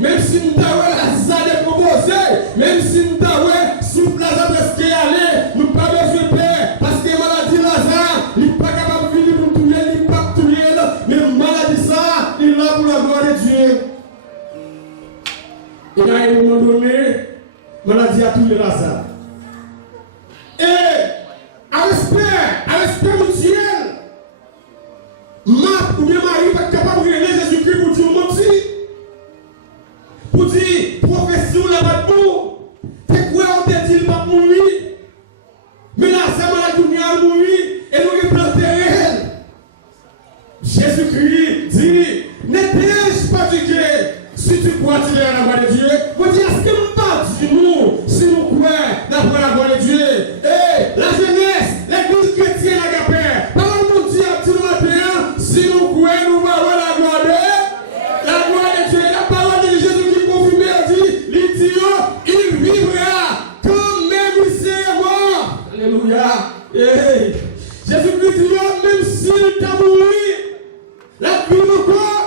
même si nous avons Lazare décomposé, même si nous avons souffle Lazare presque allé, nous n'avons pas besoin de paix, parce que maladie Lazare, il n'est pas capable de venir pour tout, il n'est pas tout, mais maladie ça, il est là pour la gloire de Dieu. Et à un moment donné, maladie a tué Lazare. Et à respect mutuel, Marthe ou bien Marie va être capable de révéler Jésus-Christ pour dire menti. Pour dire, profession là-bas pour, c'est quoi on te dit, il va mourir. Mais Lazare a mourir et nous replanter elle. Jésus-Christ dit, n'étais-je pas du Dieu si tu crois qu'il est à la gloire de Dieu? Vous dites, est-ce que nous pas du nous si nous croyons d'après la gloire de Dieu? Et la jeunesse, l'église chrétienne Agapé, parole nous dit à tout le matin, si nous croyons, nous allons la gloire de Dieu. La parole de Jésus qui confirme, dit, il vivra quand même il sera mort. Alléluia. Jésus-Christ dit, même s'il t'a mouru, la vie encore.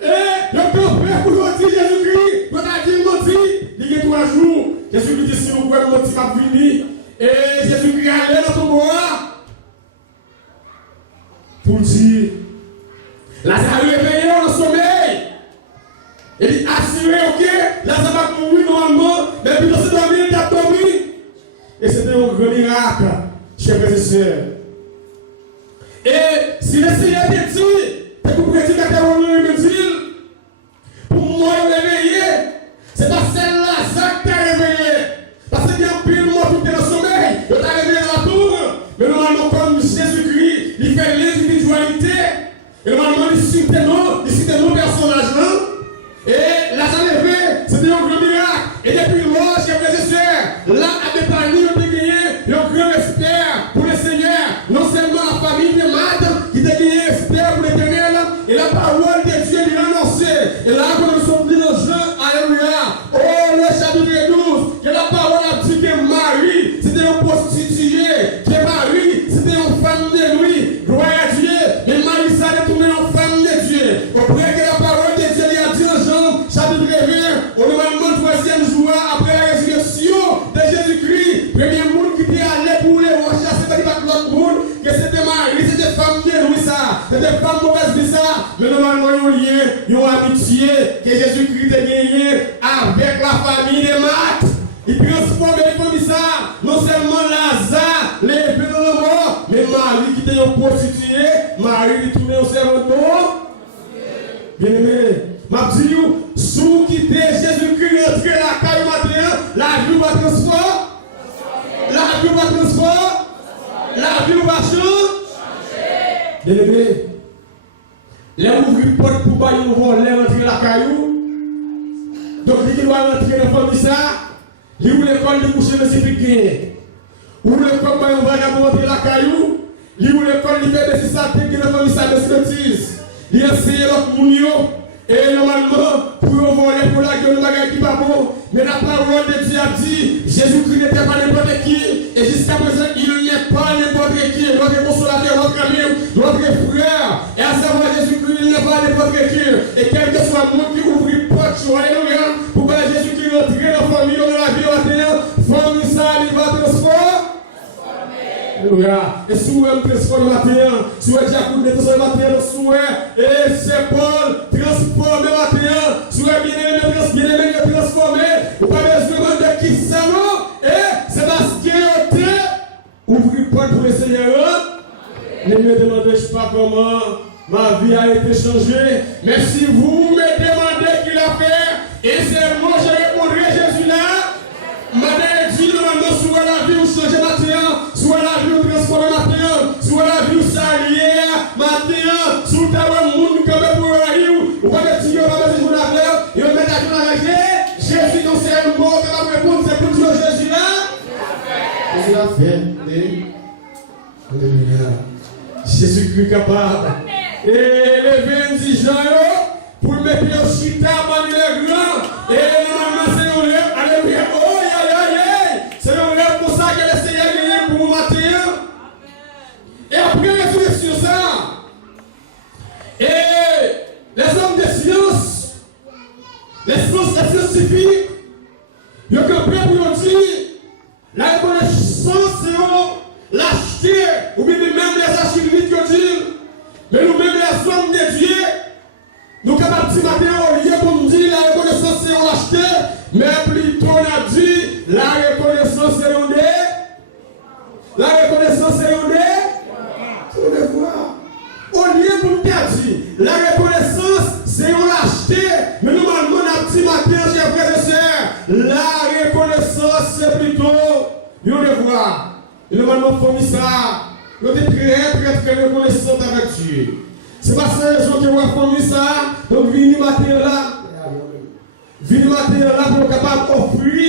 Et le père pour nous dire Jésus-Christ, quand a dit menti, il y a 3 jours. Jésus-Christ dit, si vous pouvez menti, va venir. Et Jésus-Christ allait dans ton bois pour dire, Lazare est réveillé dans le sommeil. Il dit, assuré, ok, Lazare va mourir normalement, mais puis dans ce dormi, il a dormi. Et c'était un grand miracle, chers frères et sœurs. Et si le Seigneur te dit, tu peux prédire que tu me dit, pour moi réveiller, c'est pas celle-là, ça qui t'a réveillé. Parce que bien pile, moi, tout est dans le sommeil, je t'ai réveillé dans la tour. Mais normalement, comme Jésus-Christ, il fait l'individualité. Et normalement, il cite nos personnages-là. Et la salle levée, c'était un grand miracle. Et depuis moi, chers frères et sœurs, là, à Bethanie, on a gagné un grand respect pour le Seigneur. Non seulement la famille de Matt, qui a gagné un respect pour l'Éternel, et la parole de Dieu lui a annoncé. Et là, quand nous sommes venus dans Jean, alléluia. Oh, le chapitre 12, que la parole a dit que Marie, c'était une prostituée, que Marie, c'était une femme de lui. Gloire à Dieu. Et Marie s'est retournée en femme de Dieu. Auprès que la parole de Dieu lui a dit en Jean, chapitre 20, au normalement troisième jour après la résurrection de Jésus-Christ, premier monde qui était allé pour les rechasser, c'est pas l'autre monde, que c'était Marie, c'était femme de lui ça, c'était femme mauvaise de ça, mais normalement ils ont lié, ils ont amitié que Jésus-Christ a gagné avec la famille de Marthe. Il transforme les familles ça, non seulement Lazare, les dans le mort, mais Marie qui était une prostituée, Marie qui tournait au servant. Bien aimé, ma dit, sous quitter Jésus-Christ, entrer la caille matin, la vie va transformer. La vie va transformer. La vie va changer. Bien aimé, les ouvriers porte pour bailler un volet, rentrer la caillou. Donc, il doit rentrer dans la famille ça. Il ou l'école de coucher de sécurité. Ou l'école de un vagabond rentrer la caillou. Il ou l'école de faire des santé qui ne font ça de bêtises. Il essaye l'autre mounio. Et normalement, pour voler pour la gueule de bagage qui va bon. Mais la parole de Dieu a dit, Jésus-Christ n'était pas n'importe qui. Et jusqu'à présent, il n'est pas n'importe qui. Notre consolateur, notre ami, notre frère. Et à savoir Jésus-Christ, il n'est pas n'importe qui. Et quel que soit le monde qui ouvre une porte, alléluia, pour que Jésus-Christ entre dans la famille, dans la vie, famille, ça, il va transformer. Alléluia. Et si vous me transformez matin, si vous êtes Jacob, transformez matin, et c'est Paul, transformez matin, si vous êtes bien-aimé, transformé, vous n'avez pas besoin de qui ça non, et c'est parce que ouvrez une porte pour le Seigneur. Ne me demandez pas comment ma vie a été changée, mais si vous me demandez qui l'a fait, et c'est moi je répondrai Jésus là. Madame dit normalement soit la vie ou changer matin, soit la vie ou transformer matin, soit la vie ou s'allier matin, soit le monde comme pour aller ou pas de dire on va mettre sur la fleur et on met à tout avec Jésus non c'est un mot qui va répondre c'est pour dire Jésus là. Jésus l'a fait. Alléluia. Jésus-Christ capable. Et les 20 gens pour mettre le chita parmi les grands et normalement c'est un rêve. Alléluia. C'est un rêve pour ça que le Seigneur a gagné pour matin. Et après la résurrection, ça. Et les hommes de science, les scientifiques, ils ont compris pour dire la reconnaissance, c'est l'acheter, ou bien même les archives qui disent, mais nous-mêmes les hommes de Dieu, nous sommes capables de dire matin au lieu pour nous dire la reconnaissance, c'est l'acheter, mais plutôt on a dit la reconnaissance c'est un dé. La reconnaissance c'est un dé. Vous devez voir. Au lieu pour nous dire la reconnaissance c'est un acheter, mais normalement on a dit matin, chers frères et sœurs, la reconnaissance c'est plutôt vous devez voir. Et normalement pour nous ça, nous sommes très reconnaissants avec Dieu. C'est pas ça les gens qui vont pour nous ça. Donc venez matin là. Venez matin là pour être capable d'offrir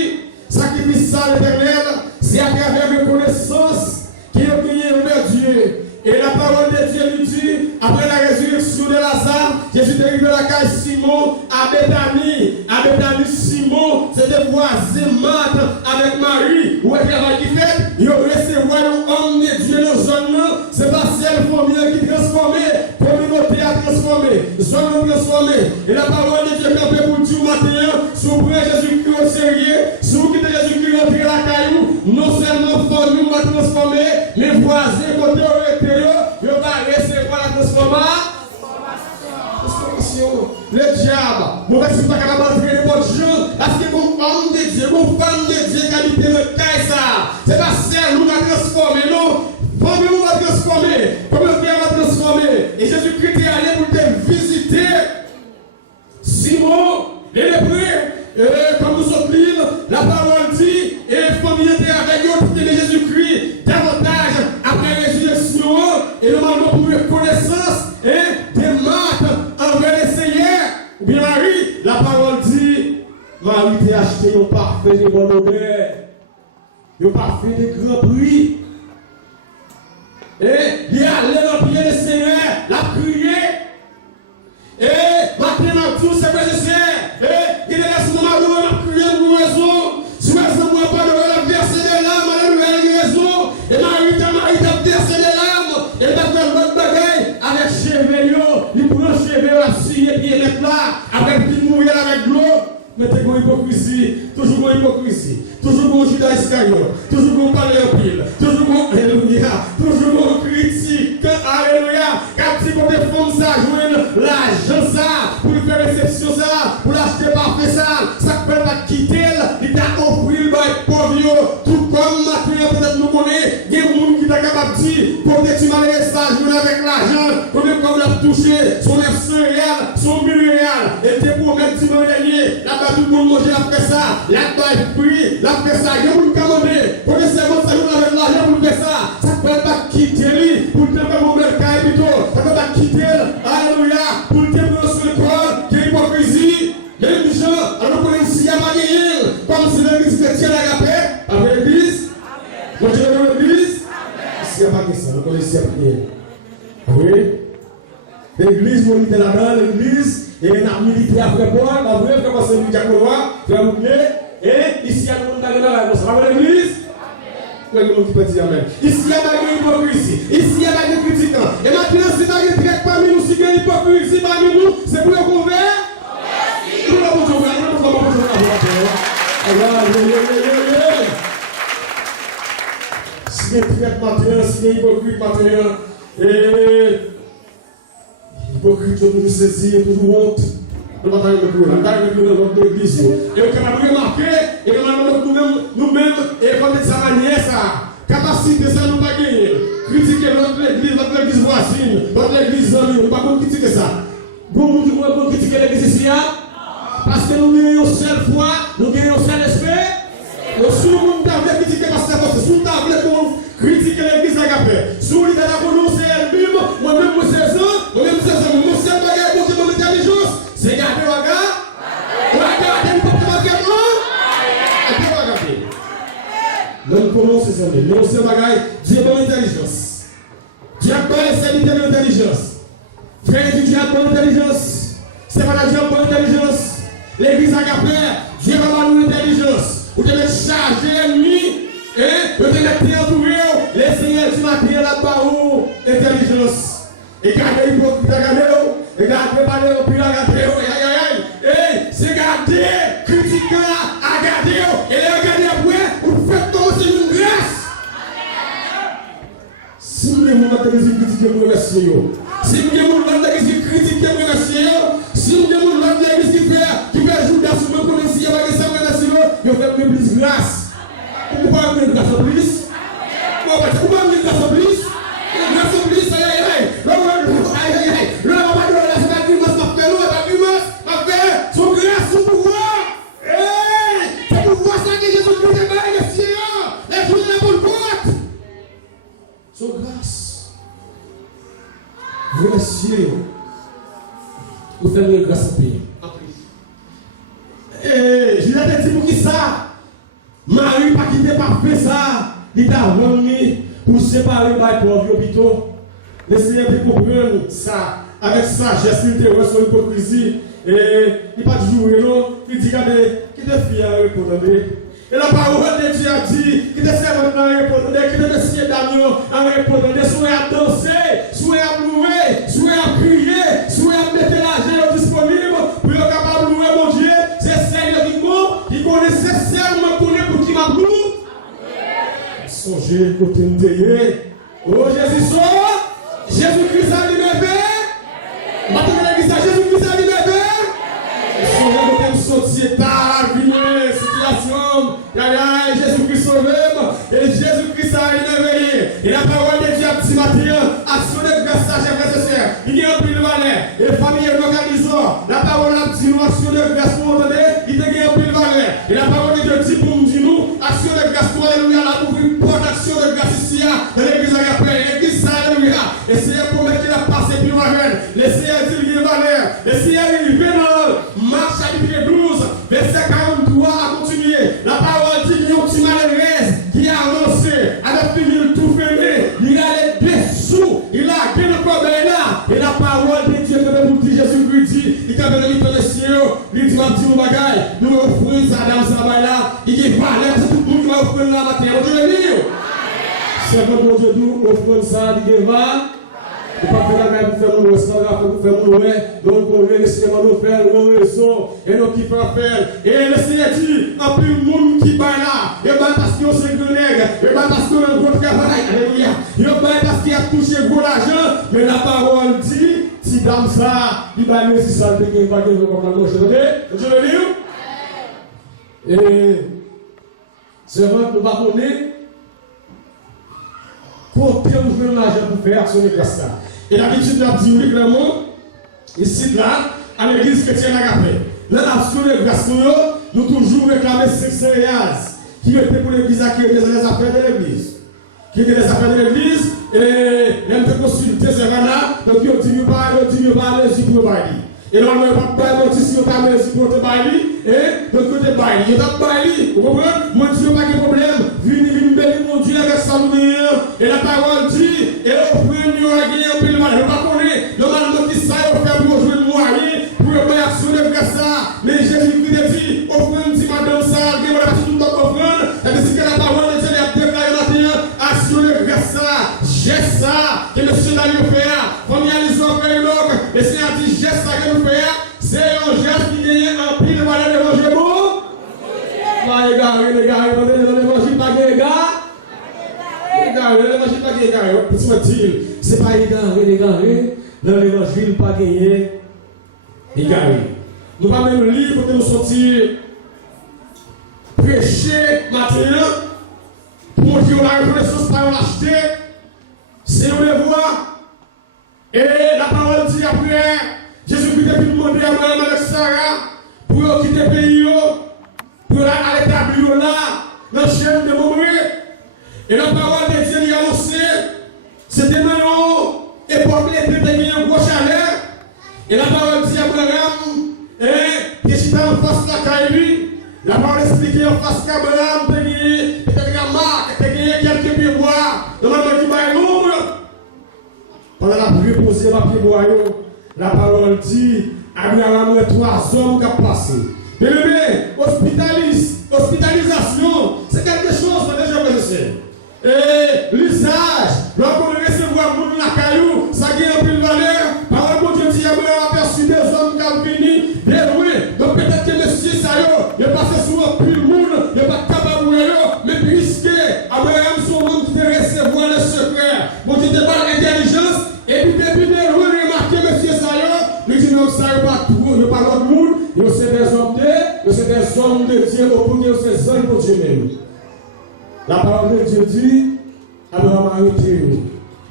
sacrifice à l'Éternel, c'est à travers la reconnaissance qu'il a gagné envers Dieu. Et la parole de Dieu lui dit, après la résurrection de Lazare, Jésus est arrivé à la caille Simon à Bethanie. À Bethanie, Simon, c'était voisin Marthe avec Marie. Où est le travail qui fait? Il a recevoir un homme de Dieu dans zone. C'est pas seule famille qui transformée, communauté a transformé, zone transformée. Et la parole de Dieu est fait pour Dieu matin, si vous prenez Jésus-Christ au sérieux, si vous quittez Jésus-Christ entrer la caillou, non seulement famille va transformer, mais voisins côté au il va recevoir la transformation. Le diable, vous ne pouvez pas entrer les bonnes gens, parce que mon homme de Dieu, mon femme de Dieu qui habite dans le caille ça, c'est pas celle qui va transformer, non. Famille va transformer, comme le frère va bon honneur. Ils n'ont pas fait de grands prix. Et il est allé dans le pied du Seigneur, l'a prié. Et maintenant, tout ce que je sais, et il est là sur mon mari, il a prié pour raison. Si vous n'avez pas de la verser des larmes, elle a une raison. Et Marie t'a versé des larmes. Et il a fait l'autre bagaille avec cheveux, il prend cheveux, il a signé, puis il est là, avec une mouille avec l'eau. Mais t'es une hypocrisie, toujours une hypocrisie, toujours un Judas Iscariote, toujours un paléopile, toujours un alléluia, toujours un critique, alléluia, quand tu peux défendre ça, jouer l'argent ça, pour faire réception ça, pour l'acheter parfait ça peut pas quitter, il t'a offert le pauvre, tout comme maintenant peut-être nous connaissons, il y a des gens qui t'a capable de dire, pour que tu m'as ça, jouer avec l'argent, comme l'a touché, son 900 réal, son 1000 réal, et t'es pour mettre tu m'as gagné, tout le monde mange après ça, là-bas il prie, là après ça, il y a beaucoup de commander, pour que c'est bon, ça nous avec l'argent pour faire ça, ça ne peut pas quitter lui, pour te faire mon mercaille plutôt, ça ne peut pas quitter, alléluia, pour te prendre sur le corps, qui est hypocrisie, il y a des gens, alors qu'on est ici à Marie-Hill, comme si l'église chrétienne a paix, avec l'église, moi je vais dans l'église, ici à Marie-Hill, on connaît ici à Marie-Hill, oui, l'église, on était là-dedans, l'église, et on a milité après moi, la vraie frère parce que nous avons frère Moublé, et ici à nous avons ça va l'église. Oui, le monde qui peut dire amen. Ici il y a une hypocrisie, ici il y a une critiquant. Et maintenant, si tu as une traite parmi nous, si tu as une hypocrisie parmi nous, c'est pour le couvert. Pour le couvert, si tu es traite maintenant, si tu es hypocrite maintenant, et hypocrite, toujours saisi, toujours honte. Nous ne pouvons pas dans notre église. Et on peut remarquer, et nous-mêmes, et comme de sa manière, ça, capacité, ça nous pas gagner. Critiquer notre église voisine, notre église amie, nous ne pouvons pas critiquer ça. Vous ne pouvez pas critiquer l'église ici, parce que nous gagnons une seule foi, nous gagnons un seul esprit. Donc, si nous voulons critiquer parce que si nous voulons critiquer l'église Agapé, si vous voulez la prononcer elle-même, moi-même, moi, c'est ça, moi-même, c'est ça, mon seul bagage pour mon intelligence, c'est garder Waga. Waga, t'es pas de Waga, non? Nous prononcer ça, mais mon seul bagage, Dieu a bonne intelligence. Dieu a bonne serviteur de l'intelligence. Frère, Dieu a bonne intelligence. C'est pas la Dieu a bonne intelligence. L'église Agapé, Dieu a bonne intelligence. Vous devez charger l'ennemi, vous devez entouré, les seigneurs du matin là-bas, intelligence. Et gardez l'hypocrite à garder, et gardez pas les opinions à garder, c'est garder, critiquer à garder, et les regarder après, vous faites commencer une grâce. Si vous voulez critiquer, vous remerciez. Si vous voulez critiquer, vous remerciez. Si vous voulez qui fait Judas sur le policier, vous faites plus grâce. Pourquoi vous faites grâce en plus? Pourquoi vous faites grâce en plus? Grâce en plus, aïe. Le rabat de la c'est pas fait son grâce, son pouvoir. C'est pouvoir ça que Jésus-Christ est bail, monsieur. Les choses de la bonne porte. Son grâce. Monsieur, vous faites une grâce en pays. Je l'ai dit pour qui ça? Marie pas quitté par fait ça. Il t'a remis pour séparer les pauvres hôpitaux. Essayez de comprendre ça avec sagesse, il te reçoit l'hypocrisie. Et il pas toujours non. Il dit qu'il te fie à répondre. Et la parole de Dieu a dit qu'il te servent à répondre, qu'il te sied d'amour à répondre, soit à danser, soit à louer, soit à crier, soit à mettre l'argent disponible pour être capable de louer mon Dieu. C'est Seigneur qui connaît sincèrement pour qui m'a loué. Songez côté de oh Jésus sort, Jésus-Christ a libéré. Maintenant l'église à Jésus-Christ a libéré. Songez côté de société, vie, situation. Jésus-Christ sauvé. Et Jésus-Christ a libéré. Et la parole de Dieu a dit matin, action de grâce à frères et sœurs. Il y a un prix de valeur. Et les familles localisées. La parole a dit nous action de grâce pour entendre. Il y a un prix de valeur. Et la parole de Dieu dit pour nous dire nous action de grâce pour alléluia. La pour une bonne action de grâce ici dans l'église Agapé. L'église alléluia. Et c'est pour mettre qu'il a passé plus loin. Laissez dire qu'il y a valeur. Laissez arriver dans marche à 12, verset 43 à continuer. La parole m'a dit mon bagage, nous offrons ça dans ça là, il est valeur, c'est tout le monde qui va offrir là matin. On dit le dire. C'est comme mon Dieu nous offrons ça, il est valeur. Vous ne pouvez pas faire la pour faire mon restaurant, pour faire mon oué, donc on veut laisser nous faire nos raisons, et nous qui faire faire. Et le Seigneur dit, en plus le monde qui bat là, et pas parce qu'on se nègre, et pas parce qu'on a un gros travail, alléluia. Et pas parce qu'il a touché gros l'argent, mais la parole dit, si dame ça, il va me si ça, il va me comme la moche, ok? Je veux dire? Et c'est vrai que nous va connaître. Côté où je veux l'argent pour faire son grâce. Et l'habitude l'a dit clairement, ici là, à l'église chrétienne à Gapé. Là, l'action de grâce, nous toujours réclamer 500 réals qui étaient pour l'église qui étaient les affaires de l'église. Qui étaient les affaires de l'église, et elle peut consulter ces gens-là, donc ils ont dit pas les pour le bail. Et normalement, il n'y a pas de si on t'a mis pour te bailler, et de côté bailler. Il y a pas bailler, vous comprenez? Mon Dieu, pas de problème. Vini, mon Dieu, avec sa lumière. Et la parole dit, et au premier, il y a gagné un peu de mal. Je ne sais pas connaître, normalement, qui ça, il faut faire pour jouer le moyen, pour le faire sur le grâce ça. Mais Jésus-Christ a dit, offrande, si madame ça, il y a tout le temps offrande. Et c'est que la parole de Dieu a déclaré maintenant, sur le grâce ça, geste ça, que le Seigneur lui fait. Comme il y a les offres et l'autre, le Seigneur dit, geste ça que nous faisons. C'est un geste qui gagne en pile de valeur de manger bon. Pas égaré, dans l'évangile, pas égaré. L'évangile pas égaré. Petit matin, c'est pas égaré. Dans l'évangile, pas gagné. Égaré. Nous pas même lire pour que nous sortir prêcher matin. Pour dire la reconnaissance par l'acheter. C'est on le voit. Et la parole dit après. Jésus-Christ a pu demander à Abraham avec Sarah pour quitter le pays, pour aller établir là, dans la chaîne de Momré. Et la parole de Dieu lui a annoncé, c'était maintenant époque l'été de un gros chaleur. Et la parole dit à Abraham, qui était en face de la caille, la parole explique en face qu'Abraham a gagné, peut-être Marc, a gagné quelques pieds bois, dans la main qui va l'ombre. Pendant la pluie posée, la pied bois. La parole dit, Abraham a 3 hommes qui ont passé. Mais hospitalisation, c'est quelque chose que déjà connaissez. Et l'usage, lorsqu'on recevoir le monde la caillou, ça gagne un peu de valeur. Parole de Dieu dit, Abraham a perçu des hommes qui ont venu de loin. Donc peut-être que monsieur Sayo, il est passé sur un plus monde, il n'est pas capable de mais puisque Abraham, son monde qui devait recevoir le secret, bon Dieu te parle d'intelligence, et puis depuis de loin, remarquez monsieur Sayo, lui dit non, ça n'est pas tout, il n'y a pas d'autre monde, c'est des hommes de Dieu, au premier, c'est des hommes de Dieu même. La parole de Dieu dit, Abraham a arrêté.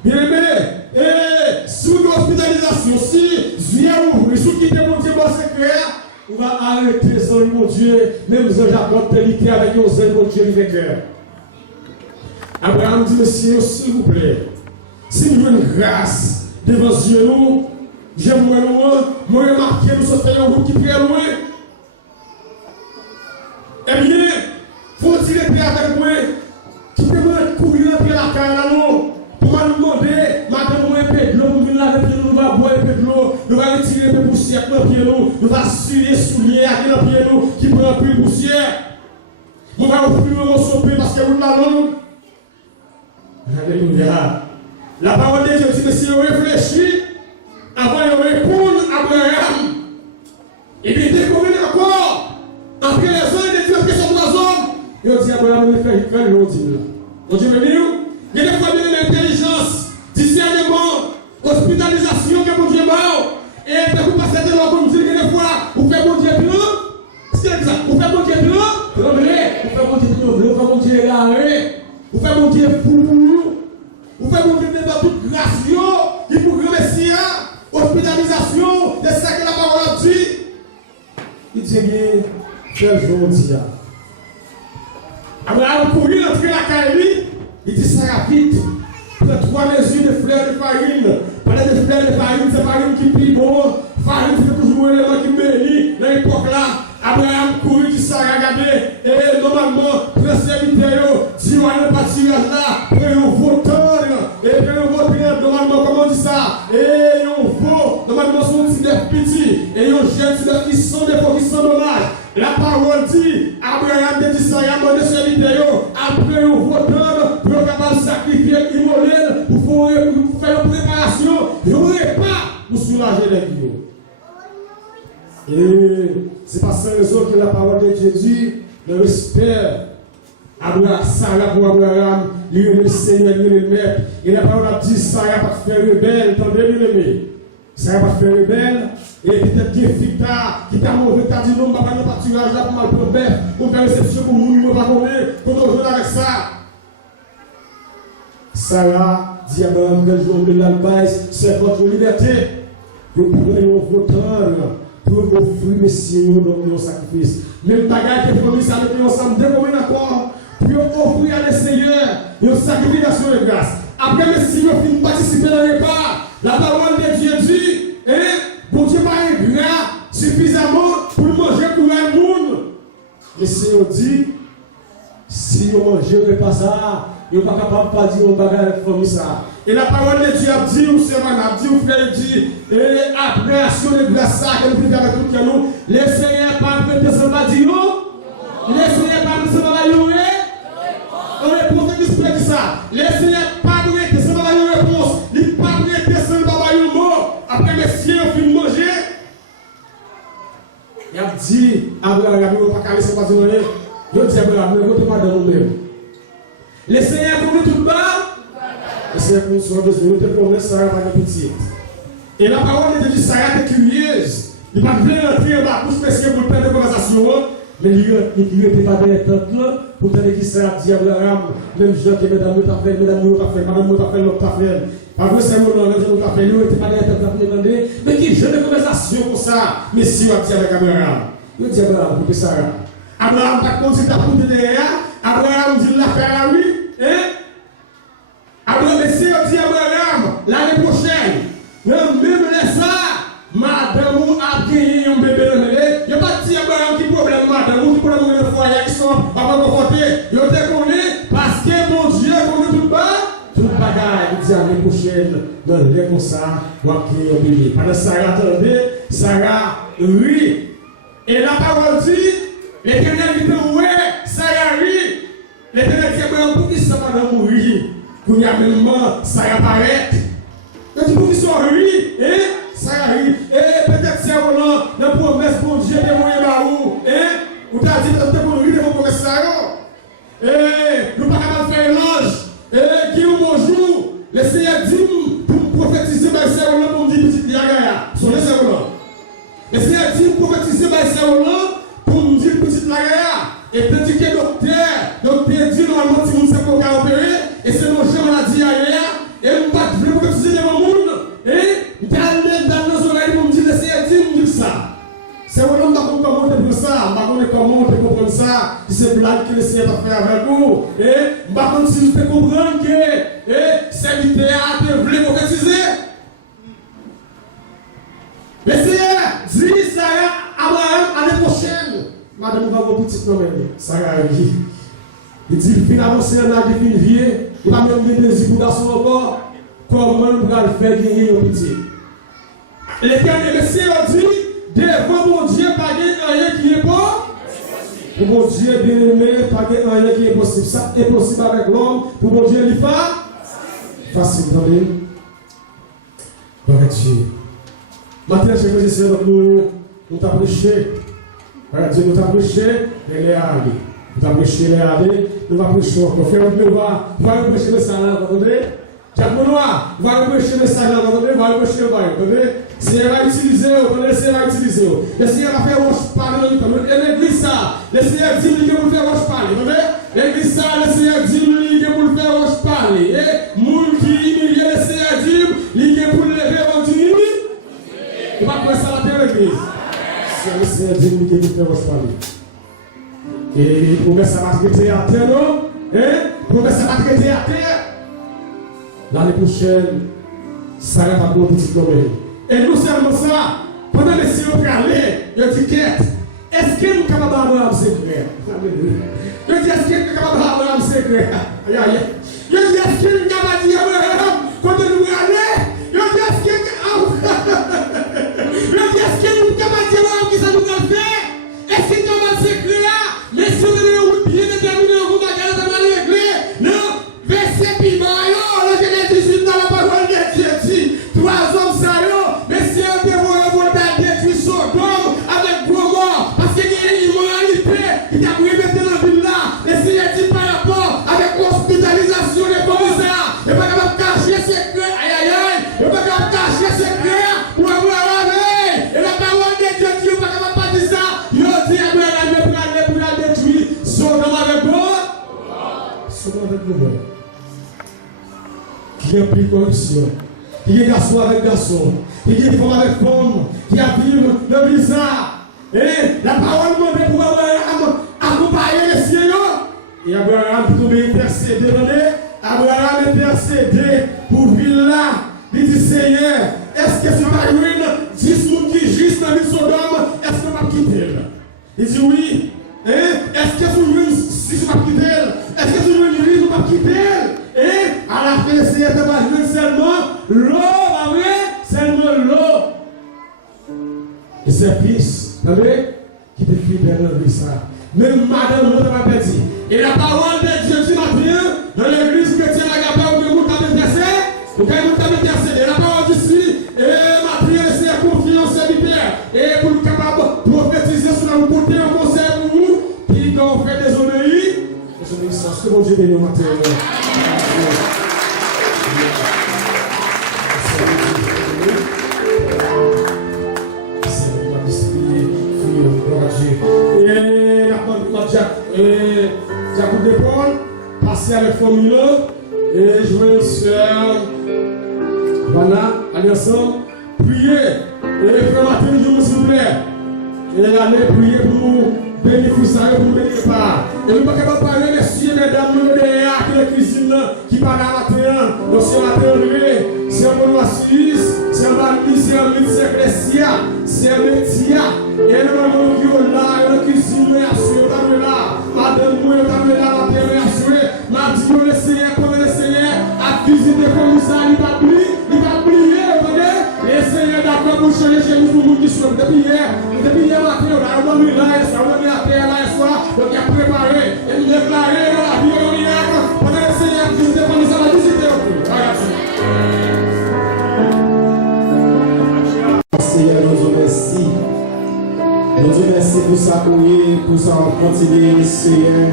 Bien aimé, et sous l'hospitalisation, si Dieu ouvre, sous qui te mon Dieu dans secret, on va arrêter les hommes de Dieu, même si Jacob te lit avec les hommes de Dieu avec cœur. Abraham dit, monsieur, s'il vous plaît, si nous avons une grâce devant Dieu, nous, j'aimerais nous remarquer, nous sommes un groupe qui prie loin. Eh bien, faut-il être avec moi? Qui peut me courir après la carrière pour me demander, madame, moi, un peu de l'eau, pour venir laver pied, nous va boire un peu de l'eau, nous va retirer un peu de poussière dans le pied, nous va suer, soulier, dans le pied, qui prend un peu de poussière. Nous va offrir mon sopé parce que vous la langue. Alléluia. La parole de Dieu dit que si on réfléchit, avant de répondre à Abraham, et puis découvrir encore, après les hommes de Dieu qui sont 3 hommes, et on dit à Abraham, il fait le dit là. On dit, il y a des fois de l'intelligence, discernement, hospitalisation que mon Dieu m'a. Et puis vous passez de l'eau comme dit, il y a des fois, vous faites mon Dieu blanc. C'est ça, vous faites mon Dieu blanc. Vous faites mon Dieu blanc, vous faites mon Dieu égaré. Vous faites mon Dieu fou. Vous faites mon Dieu dans toute grâce, il vous remercie, hospitalisation, c'est ça que la parole dit. Il dit bien, frère aujourd'hui. Abraham courit entrer la caille, il dit ça rapide. Prends 3 mesures de fleurs de farine. Parler de fleurs de farine, c'est farine qui plie bon. Farine, c'est toujours un élément qui bénit. Dans l'époque là, Abraham courit, dit ça, regardez. Et normalement, le serviteur, dit on a pas tiré là, prends un voteur. Et puis un voteur, normalement, comment on dit ça? Et on vaut, normalement, son petit petit. et ils ont jeune qui sont des fois qui sont dommages. La parole dit, Abraham te dit ça, il a demandé ce vidéo, après au votant, pour capable de sacrifier, immoler, pour faire une préparation, il n'y aurait pas pour soulager les vies. Et c'est pas sans raison que la parole de Dieu dit, le respect, Abraham, Sarah pour Abraham, lui le Seigneur, lui le Maître. Et la parole a dit, Sarah va te faire rebelle, tendez lui l'aimer. Sarah va te faire rebelle, et peut-être qu'il qui t'a mauvais, t'a dit non, papa, non, pas tu là pour mal pour bête, pour faire réception pour nous, pas combien, pour nous jouer avec ça. Sarah dit à Abraham, quel jour de l'albaïs, c'est votre liberté. Vous pouvez nous voter pour offrir Messie dans nos sacrifices. Même ta gare qui est promis avec nous ensemble, dès qu'on est d'accord, pour offrir à le Seigneur une sacrifice de grâce. Après Messie, nous finissons participer dans le repas. La parole de Dieu dit, bon Dieu pas un gras suffisamment pour manger pour un monde. Le Seigneur dit, si on mange pas ça, il n'est pas capable de dire on bagarre comme ça. Et la parole de Dieu a dit, ou c'est a dit, ou frère dit, et après action de grâce ça, que nous faisons avec tout nous, le Seigneur pas prêté ce pas dire, le Seigneur pas prêté ce pas dire, on répond à ce qui ça. Le Seigneur pas prêté ce pas dire réponse, il pas prêté ce pas dire mot. Après messieurs, on finit manger. Il a dit, Abraham, il n'a pas calé ce pas dire rien. Il dit, Abraham, ne comptez pas dans nous-mêmes. Le Seigneur pour nous tout bas. Le Seigneur pour nous sur deux minutes et pour nous Sarah va petite. Et la parole de Dieu, Sarah est curieuse. Il va bien entrer en bas pour spécial pour faire des conversations. Mais il n'était pas dans les tentes là. Pour tenir qui Sarah dit à Abraham, même gens qui mesdames nous t'a fait, mesdames nous t'a fait, madame nous t'a fait, l'autre t'a fait. Pas vrai, c'est mon nom, même nous t'a fait, nous n'était pas dans les tentes là pour demander. Mais qui j'ai des conversations pour ça? Mais si on a dit avec Abraham, il dit Abraham, pour Sarah. Abraham t'a conduit à pour derrière. Abraham dit l'affaire à lui. Abraham, le Seigneur dit Abraham, l'année prochaine, même ça, madame a gagné un bébé dans le nez. Il n'y a pas dit Abraham qui problème, madame, ou qui problème dans le foyer qui sont pas confrontés. Il te connaît parce que mon Dieu connaît tout bas. Tout bagaille, il dit l'année prochaine, dans le lait comme ça, on va créer un bébé. Pendant Sarah attendait, Sarah rit. Et la parole dit, l'Éternel dit ouais, Sarah rit. L'Éternel dit Abraham, pour qui ça va mourir? Pour y avoir ça apparaît. Et pour qu'ils soient ri, ça rit. Et peut-être c'est la promesse pour Dieu de moyen baou. Ou t'as dit que pour rire de vos promesses. Nous ne pouvons pas faire l'ange. Qui est bonjour. Le Seigneur dit pour prophétiser par ces Roland pour me dire petite Lagaya. Sur les Roland. Le Seigneur dit pour prophétiser par ces Roland pour me dire petite Lagaya. Et tandis que docteur dit normalement si vous ne savez pas opérer, et c'est nos gens maladie ailleurs, et nous ne pouvons pas prophétiser devant le monde, et dans nos oreilles pour me dire, le Seigneur dit, me dire ça. C'est vraiment pas comment on comprend ça, comment on peut comprendre ça, si c'est blague que le Seigneur a fait avec vous, et par contre si vous pouvez comprendre que c'est du théâtre, vous voulez prophétiser. Le Seigneur dit ça à Abraham l'année prochaine. Madame, nous avons une petite nommée, Sarah dit. Il dit, il finit avancer dans la vie, il va même des désirs pour garçon encore. Comment nous allons faire gagner nos petits? L'Éternel, le Seigneur dit, devant mon Dieu, pas rien qui est bon. Pour mon Dieu, bien aimé, pas rien qui est possible. Ça est possible avec l'homme. Pour mon Dieu, il fait facile, attendez. Gloire à Dieu. Maintenant, je vais essayer de nous t'approcher. Dieu nous a prêché, les allées. Nous avons prêché les allées, nous allons prêcher encore. Frère, nous allons prêcher le salaire, vous entendez? Jacques Benoît, vous allez prêcher le salaire, vous entendez? Vous allez prêcher le bail, vous entendez? C'est va utiliser, vous entendez? C'est va utiliser. Le Seigneur va faire roche parler dans le temps. Et l'église ça, le Seigneur dit qu'il pour faire roche parler, vous entendez? L'église ça, le Seigneur dit qu'il pour faire roche parler. Et moun qui humilie, le Seigneur dit qu'il pour lever avant du il va faire ça à la l'église. Le Seigneur dit que vous faites votre famille. Et promesse ça va traiter à terre, non? Promesse ça va traiter à terre. L'année prochaine, ça va pour une petite domaine. Et nous seulement ça, pendant les Seigneur parler, il dit est-ce que nous sommes capables d'avoir un secret? Il dit est-ce que nous sommes capables d'avoir un secret? Il dit est-ce que nous sommes capables de dire quand nous allons? Il dit est-ce que nous sommes capables ne pas cacher secret pour Abraham. Et la parole de Dieu dit, pas capable de dire ça. Il dit Abraham, il prend aller pour la détruire. Sodome avec moi. Sodome avec moi. Qui implique corruption. Qui est garçon avec garçon. Qui est femme avec femme. Qui a vécu le blizzard. Et la parole demande pour Abraham accompagner les cieux. Et Abraham pour intercéder. Abraham intercédé pour vivre là. Il dit Seigneur, est-ce que c'est pas une 10 personnes qui gisent dans l'île Sodome, est-ce que je vais quitter? Il dit oui. Est-ce que c'est une si je vais quitter? Est-ce que c'est une nuit, je vais quitter? Et à la fin, le Seigneur ne va jouer seulement l'eau, seulement l'eau. Et ses fils, qui te fidèle dans ça. Même madame, l'autre m'a dit. Et la parole de Dieu dit matin, dans l'église chrétienne Agapé, où vous avez intercédé, vous avez intercédé. La parole ici, et ma prière, c'est confiance serviteur. Et pour nous capable de prophétiser sur la côté, un conseil pour vous, puis quand on fait des désobéissances, que mon Dieu bénisse matin. Jacques de Paul, passer avec Formule et jouer une soeur. Voilà, allez ensemble, prier. Et frère Martin, s'il vous plaît. Et allez prier pour bénéficier, pour bénéficier pas. Et nous ne pouvons pas parler, messieurs, mesdames, nous derrière qui la cuisine qui parle à matin. Donc c'est matin, c'est un bon Suisse, c'est un Bali, c'est un mythe, c'est un Cressia, c'est un Métia. Et nous avons vu là, la cuisine, là. Madame, nous avons là, m'a dit le Seigneur, comme le Seigneur a visité comme ça, il va plier, vous voyez? Le Seigneur d'accord pour changer chez nous, pour nous qui sommes depuis hier matin, on a dormi là, on a dormi à terre là, donc il a préparé, et nous déclaré la vie au miracle, pendant le Seigneur visité comme ça, la visité au plus. Seigneur, nous vous remercions. Nous vous remercions pour ça, pour ça, continuer, Seigneur.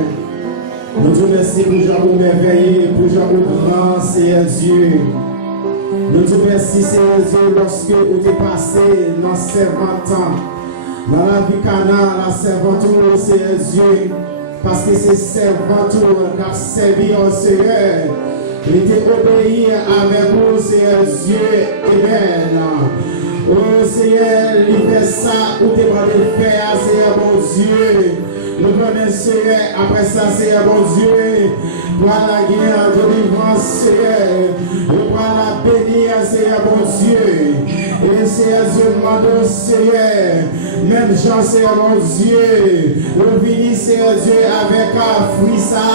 Nous vous remercions pour Jean merveilleux, pour Jean grand, Seigneur Dieu. Nous vous remercions, Seigneur Dieu, lorsque vous êtes passé dans servantin, dans la vie canal, la servanture, Seigneur Dieu, parce que c'est servanture qui a servi au Seigneur. Il était obéi avec vous, Seigneur Dieu, Amen. Oh Seigneur, il fait ça, où tu vas le faire, Seigneur mon Dieu. Nous prenons Seigneur, après ça, Seigneur mon Dieu, pour la guerre de délivrance, Seigneur, pour la bénir, Seigneur mon Dieu. Et Seigneur Dieu, demande, Seigneur, même Jean, Seigneur mon Dieu, nous venons, Seigneur Dieu, avec un fruit ça,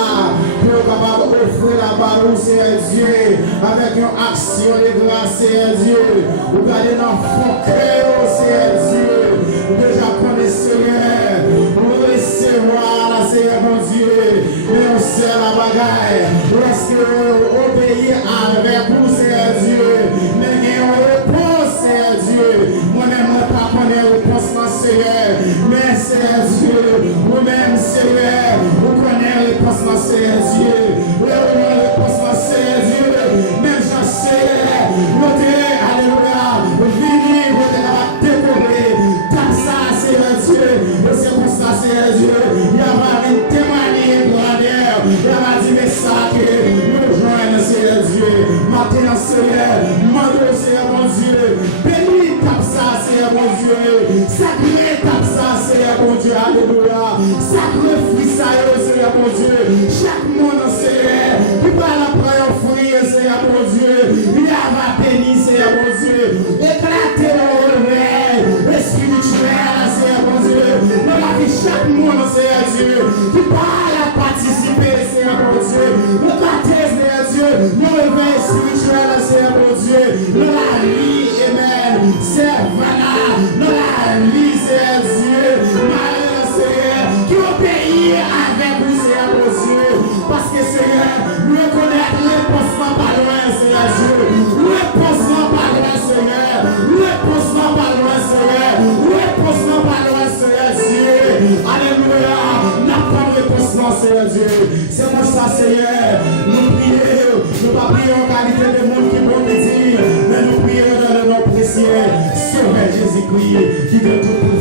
pour capable offrir la barre, Seigneur Dieu, avec une action de grâce, Seigneur Dieu, pour garder dans le fond cœur, Seigneur Dieu, déjà connaissez, Seigneur, pour recevoir la Seigneur mon Dieu, mais on sait la bagaille, lorsque obéir avec vous, Seigneur Dieu, mais on répond, Seigneur Dieu, moi-même, je ne pas connaître réponse, Seigneur, mais Seigneur Dieu, vous-même, Seigneur, vous connaissez réponse, Seigneur Dieu, vous connaissez réponse, Seigneur Dieu, même j'en sais, alléluia, venez, vous êtes à découvrir, comme ça, Seigneur Dieu, et c'est pour ça, Seigneur Dieu, il y a une témoignage grandeur, il y a dit, mais ça, que nous joignons, Seigneur Dieu, maintenant, Seigneur, demandez, Seigneur mon Dieu, bénis comme ça, Seigneur mon Dieu, sacré comme ça, Seigneur mon Dieu, alléluia, sacré fruit, ça, Seigneur mon Dieu, chaque monde, Seigneur, qui parle après un fruit, Seigneur mon Dieu, il y a va bénir, Seigneur mon Dieu, éclater le réveil, spirituel, Seigneur mon Dieu, dans la vie chaque monde, Seigneur Dieu, qui parle à participer, Seigneur mon Dieu, le baptême, Seigneur Dieu, le réveil spirituel, Seigneur mon Dieu, dans la vie, Amen, servant dans la vie, Seigneur Dieu, malheur, Seigneur, qui obéit avec vous, Seigneur mon Dieu, parce que Seigneur, nous reconnaissons réponse par loin, Seigneur Dieu, réponse par loin, Seigneur, réponse par loin, Seigneur, réponse par loin, Seigneur Dieu, alléluia, n'a pas de réponse, Seigneur Dieu, c'est pour ça, Seigneur, nous prions, nous ne pas prions en qualité de monde qui peut dire, mais nous crier, qui veut tout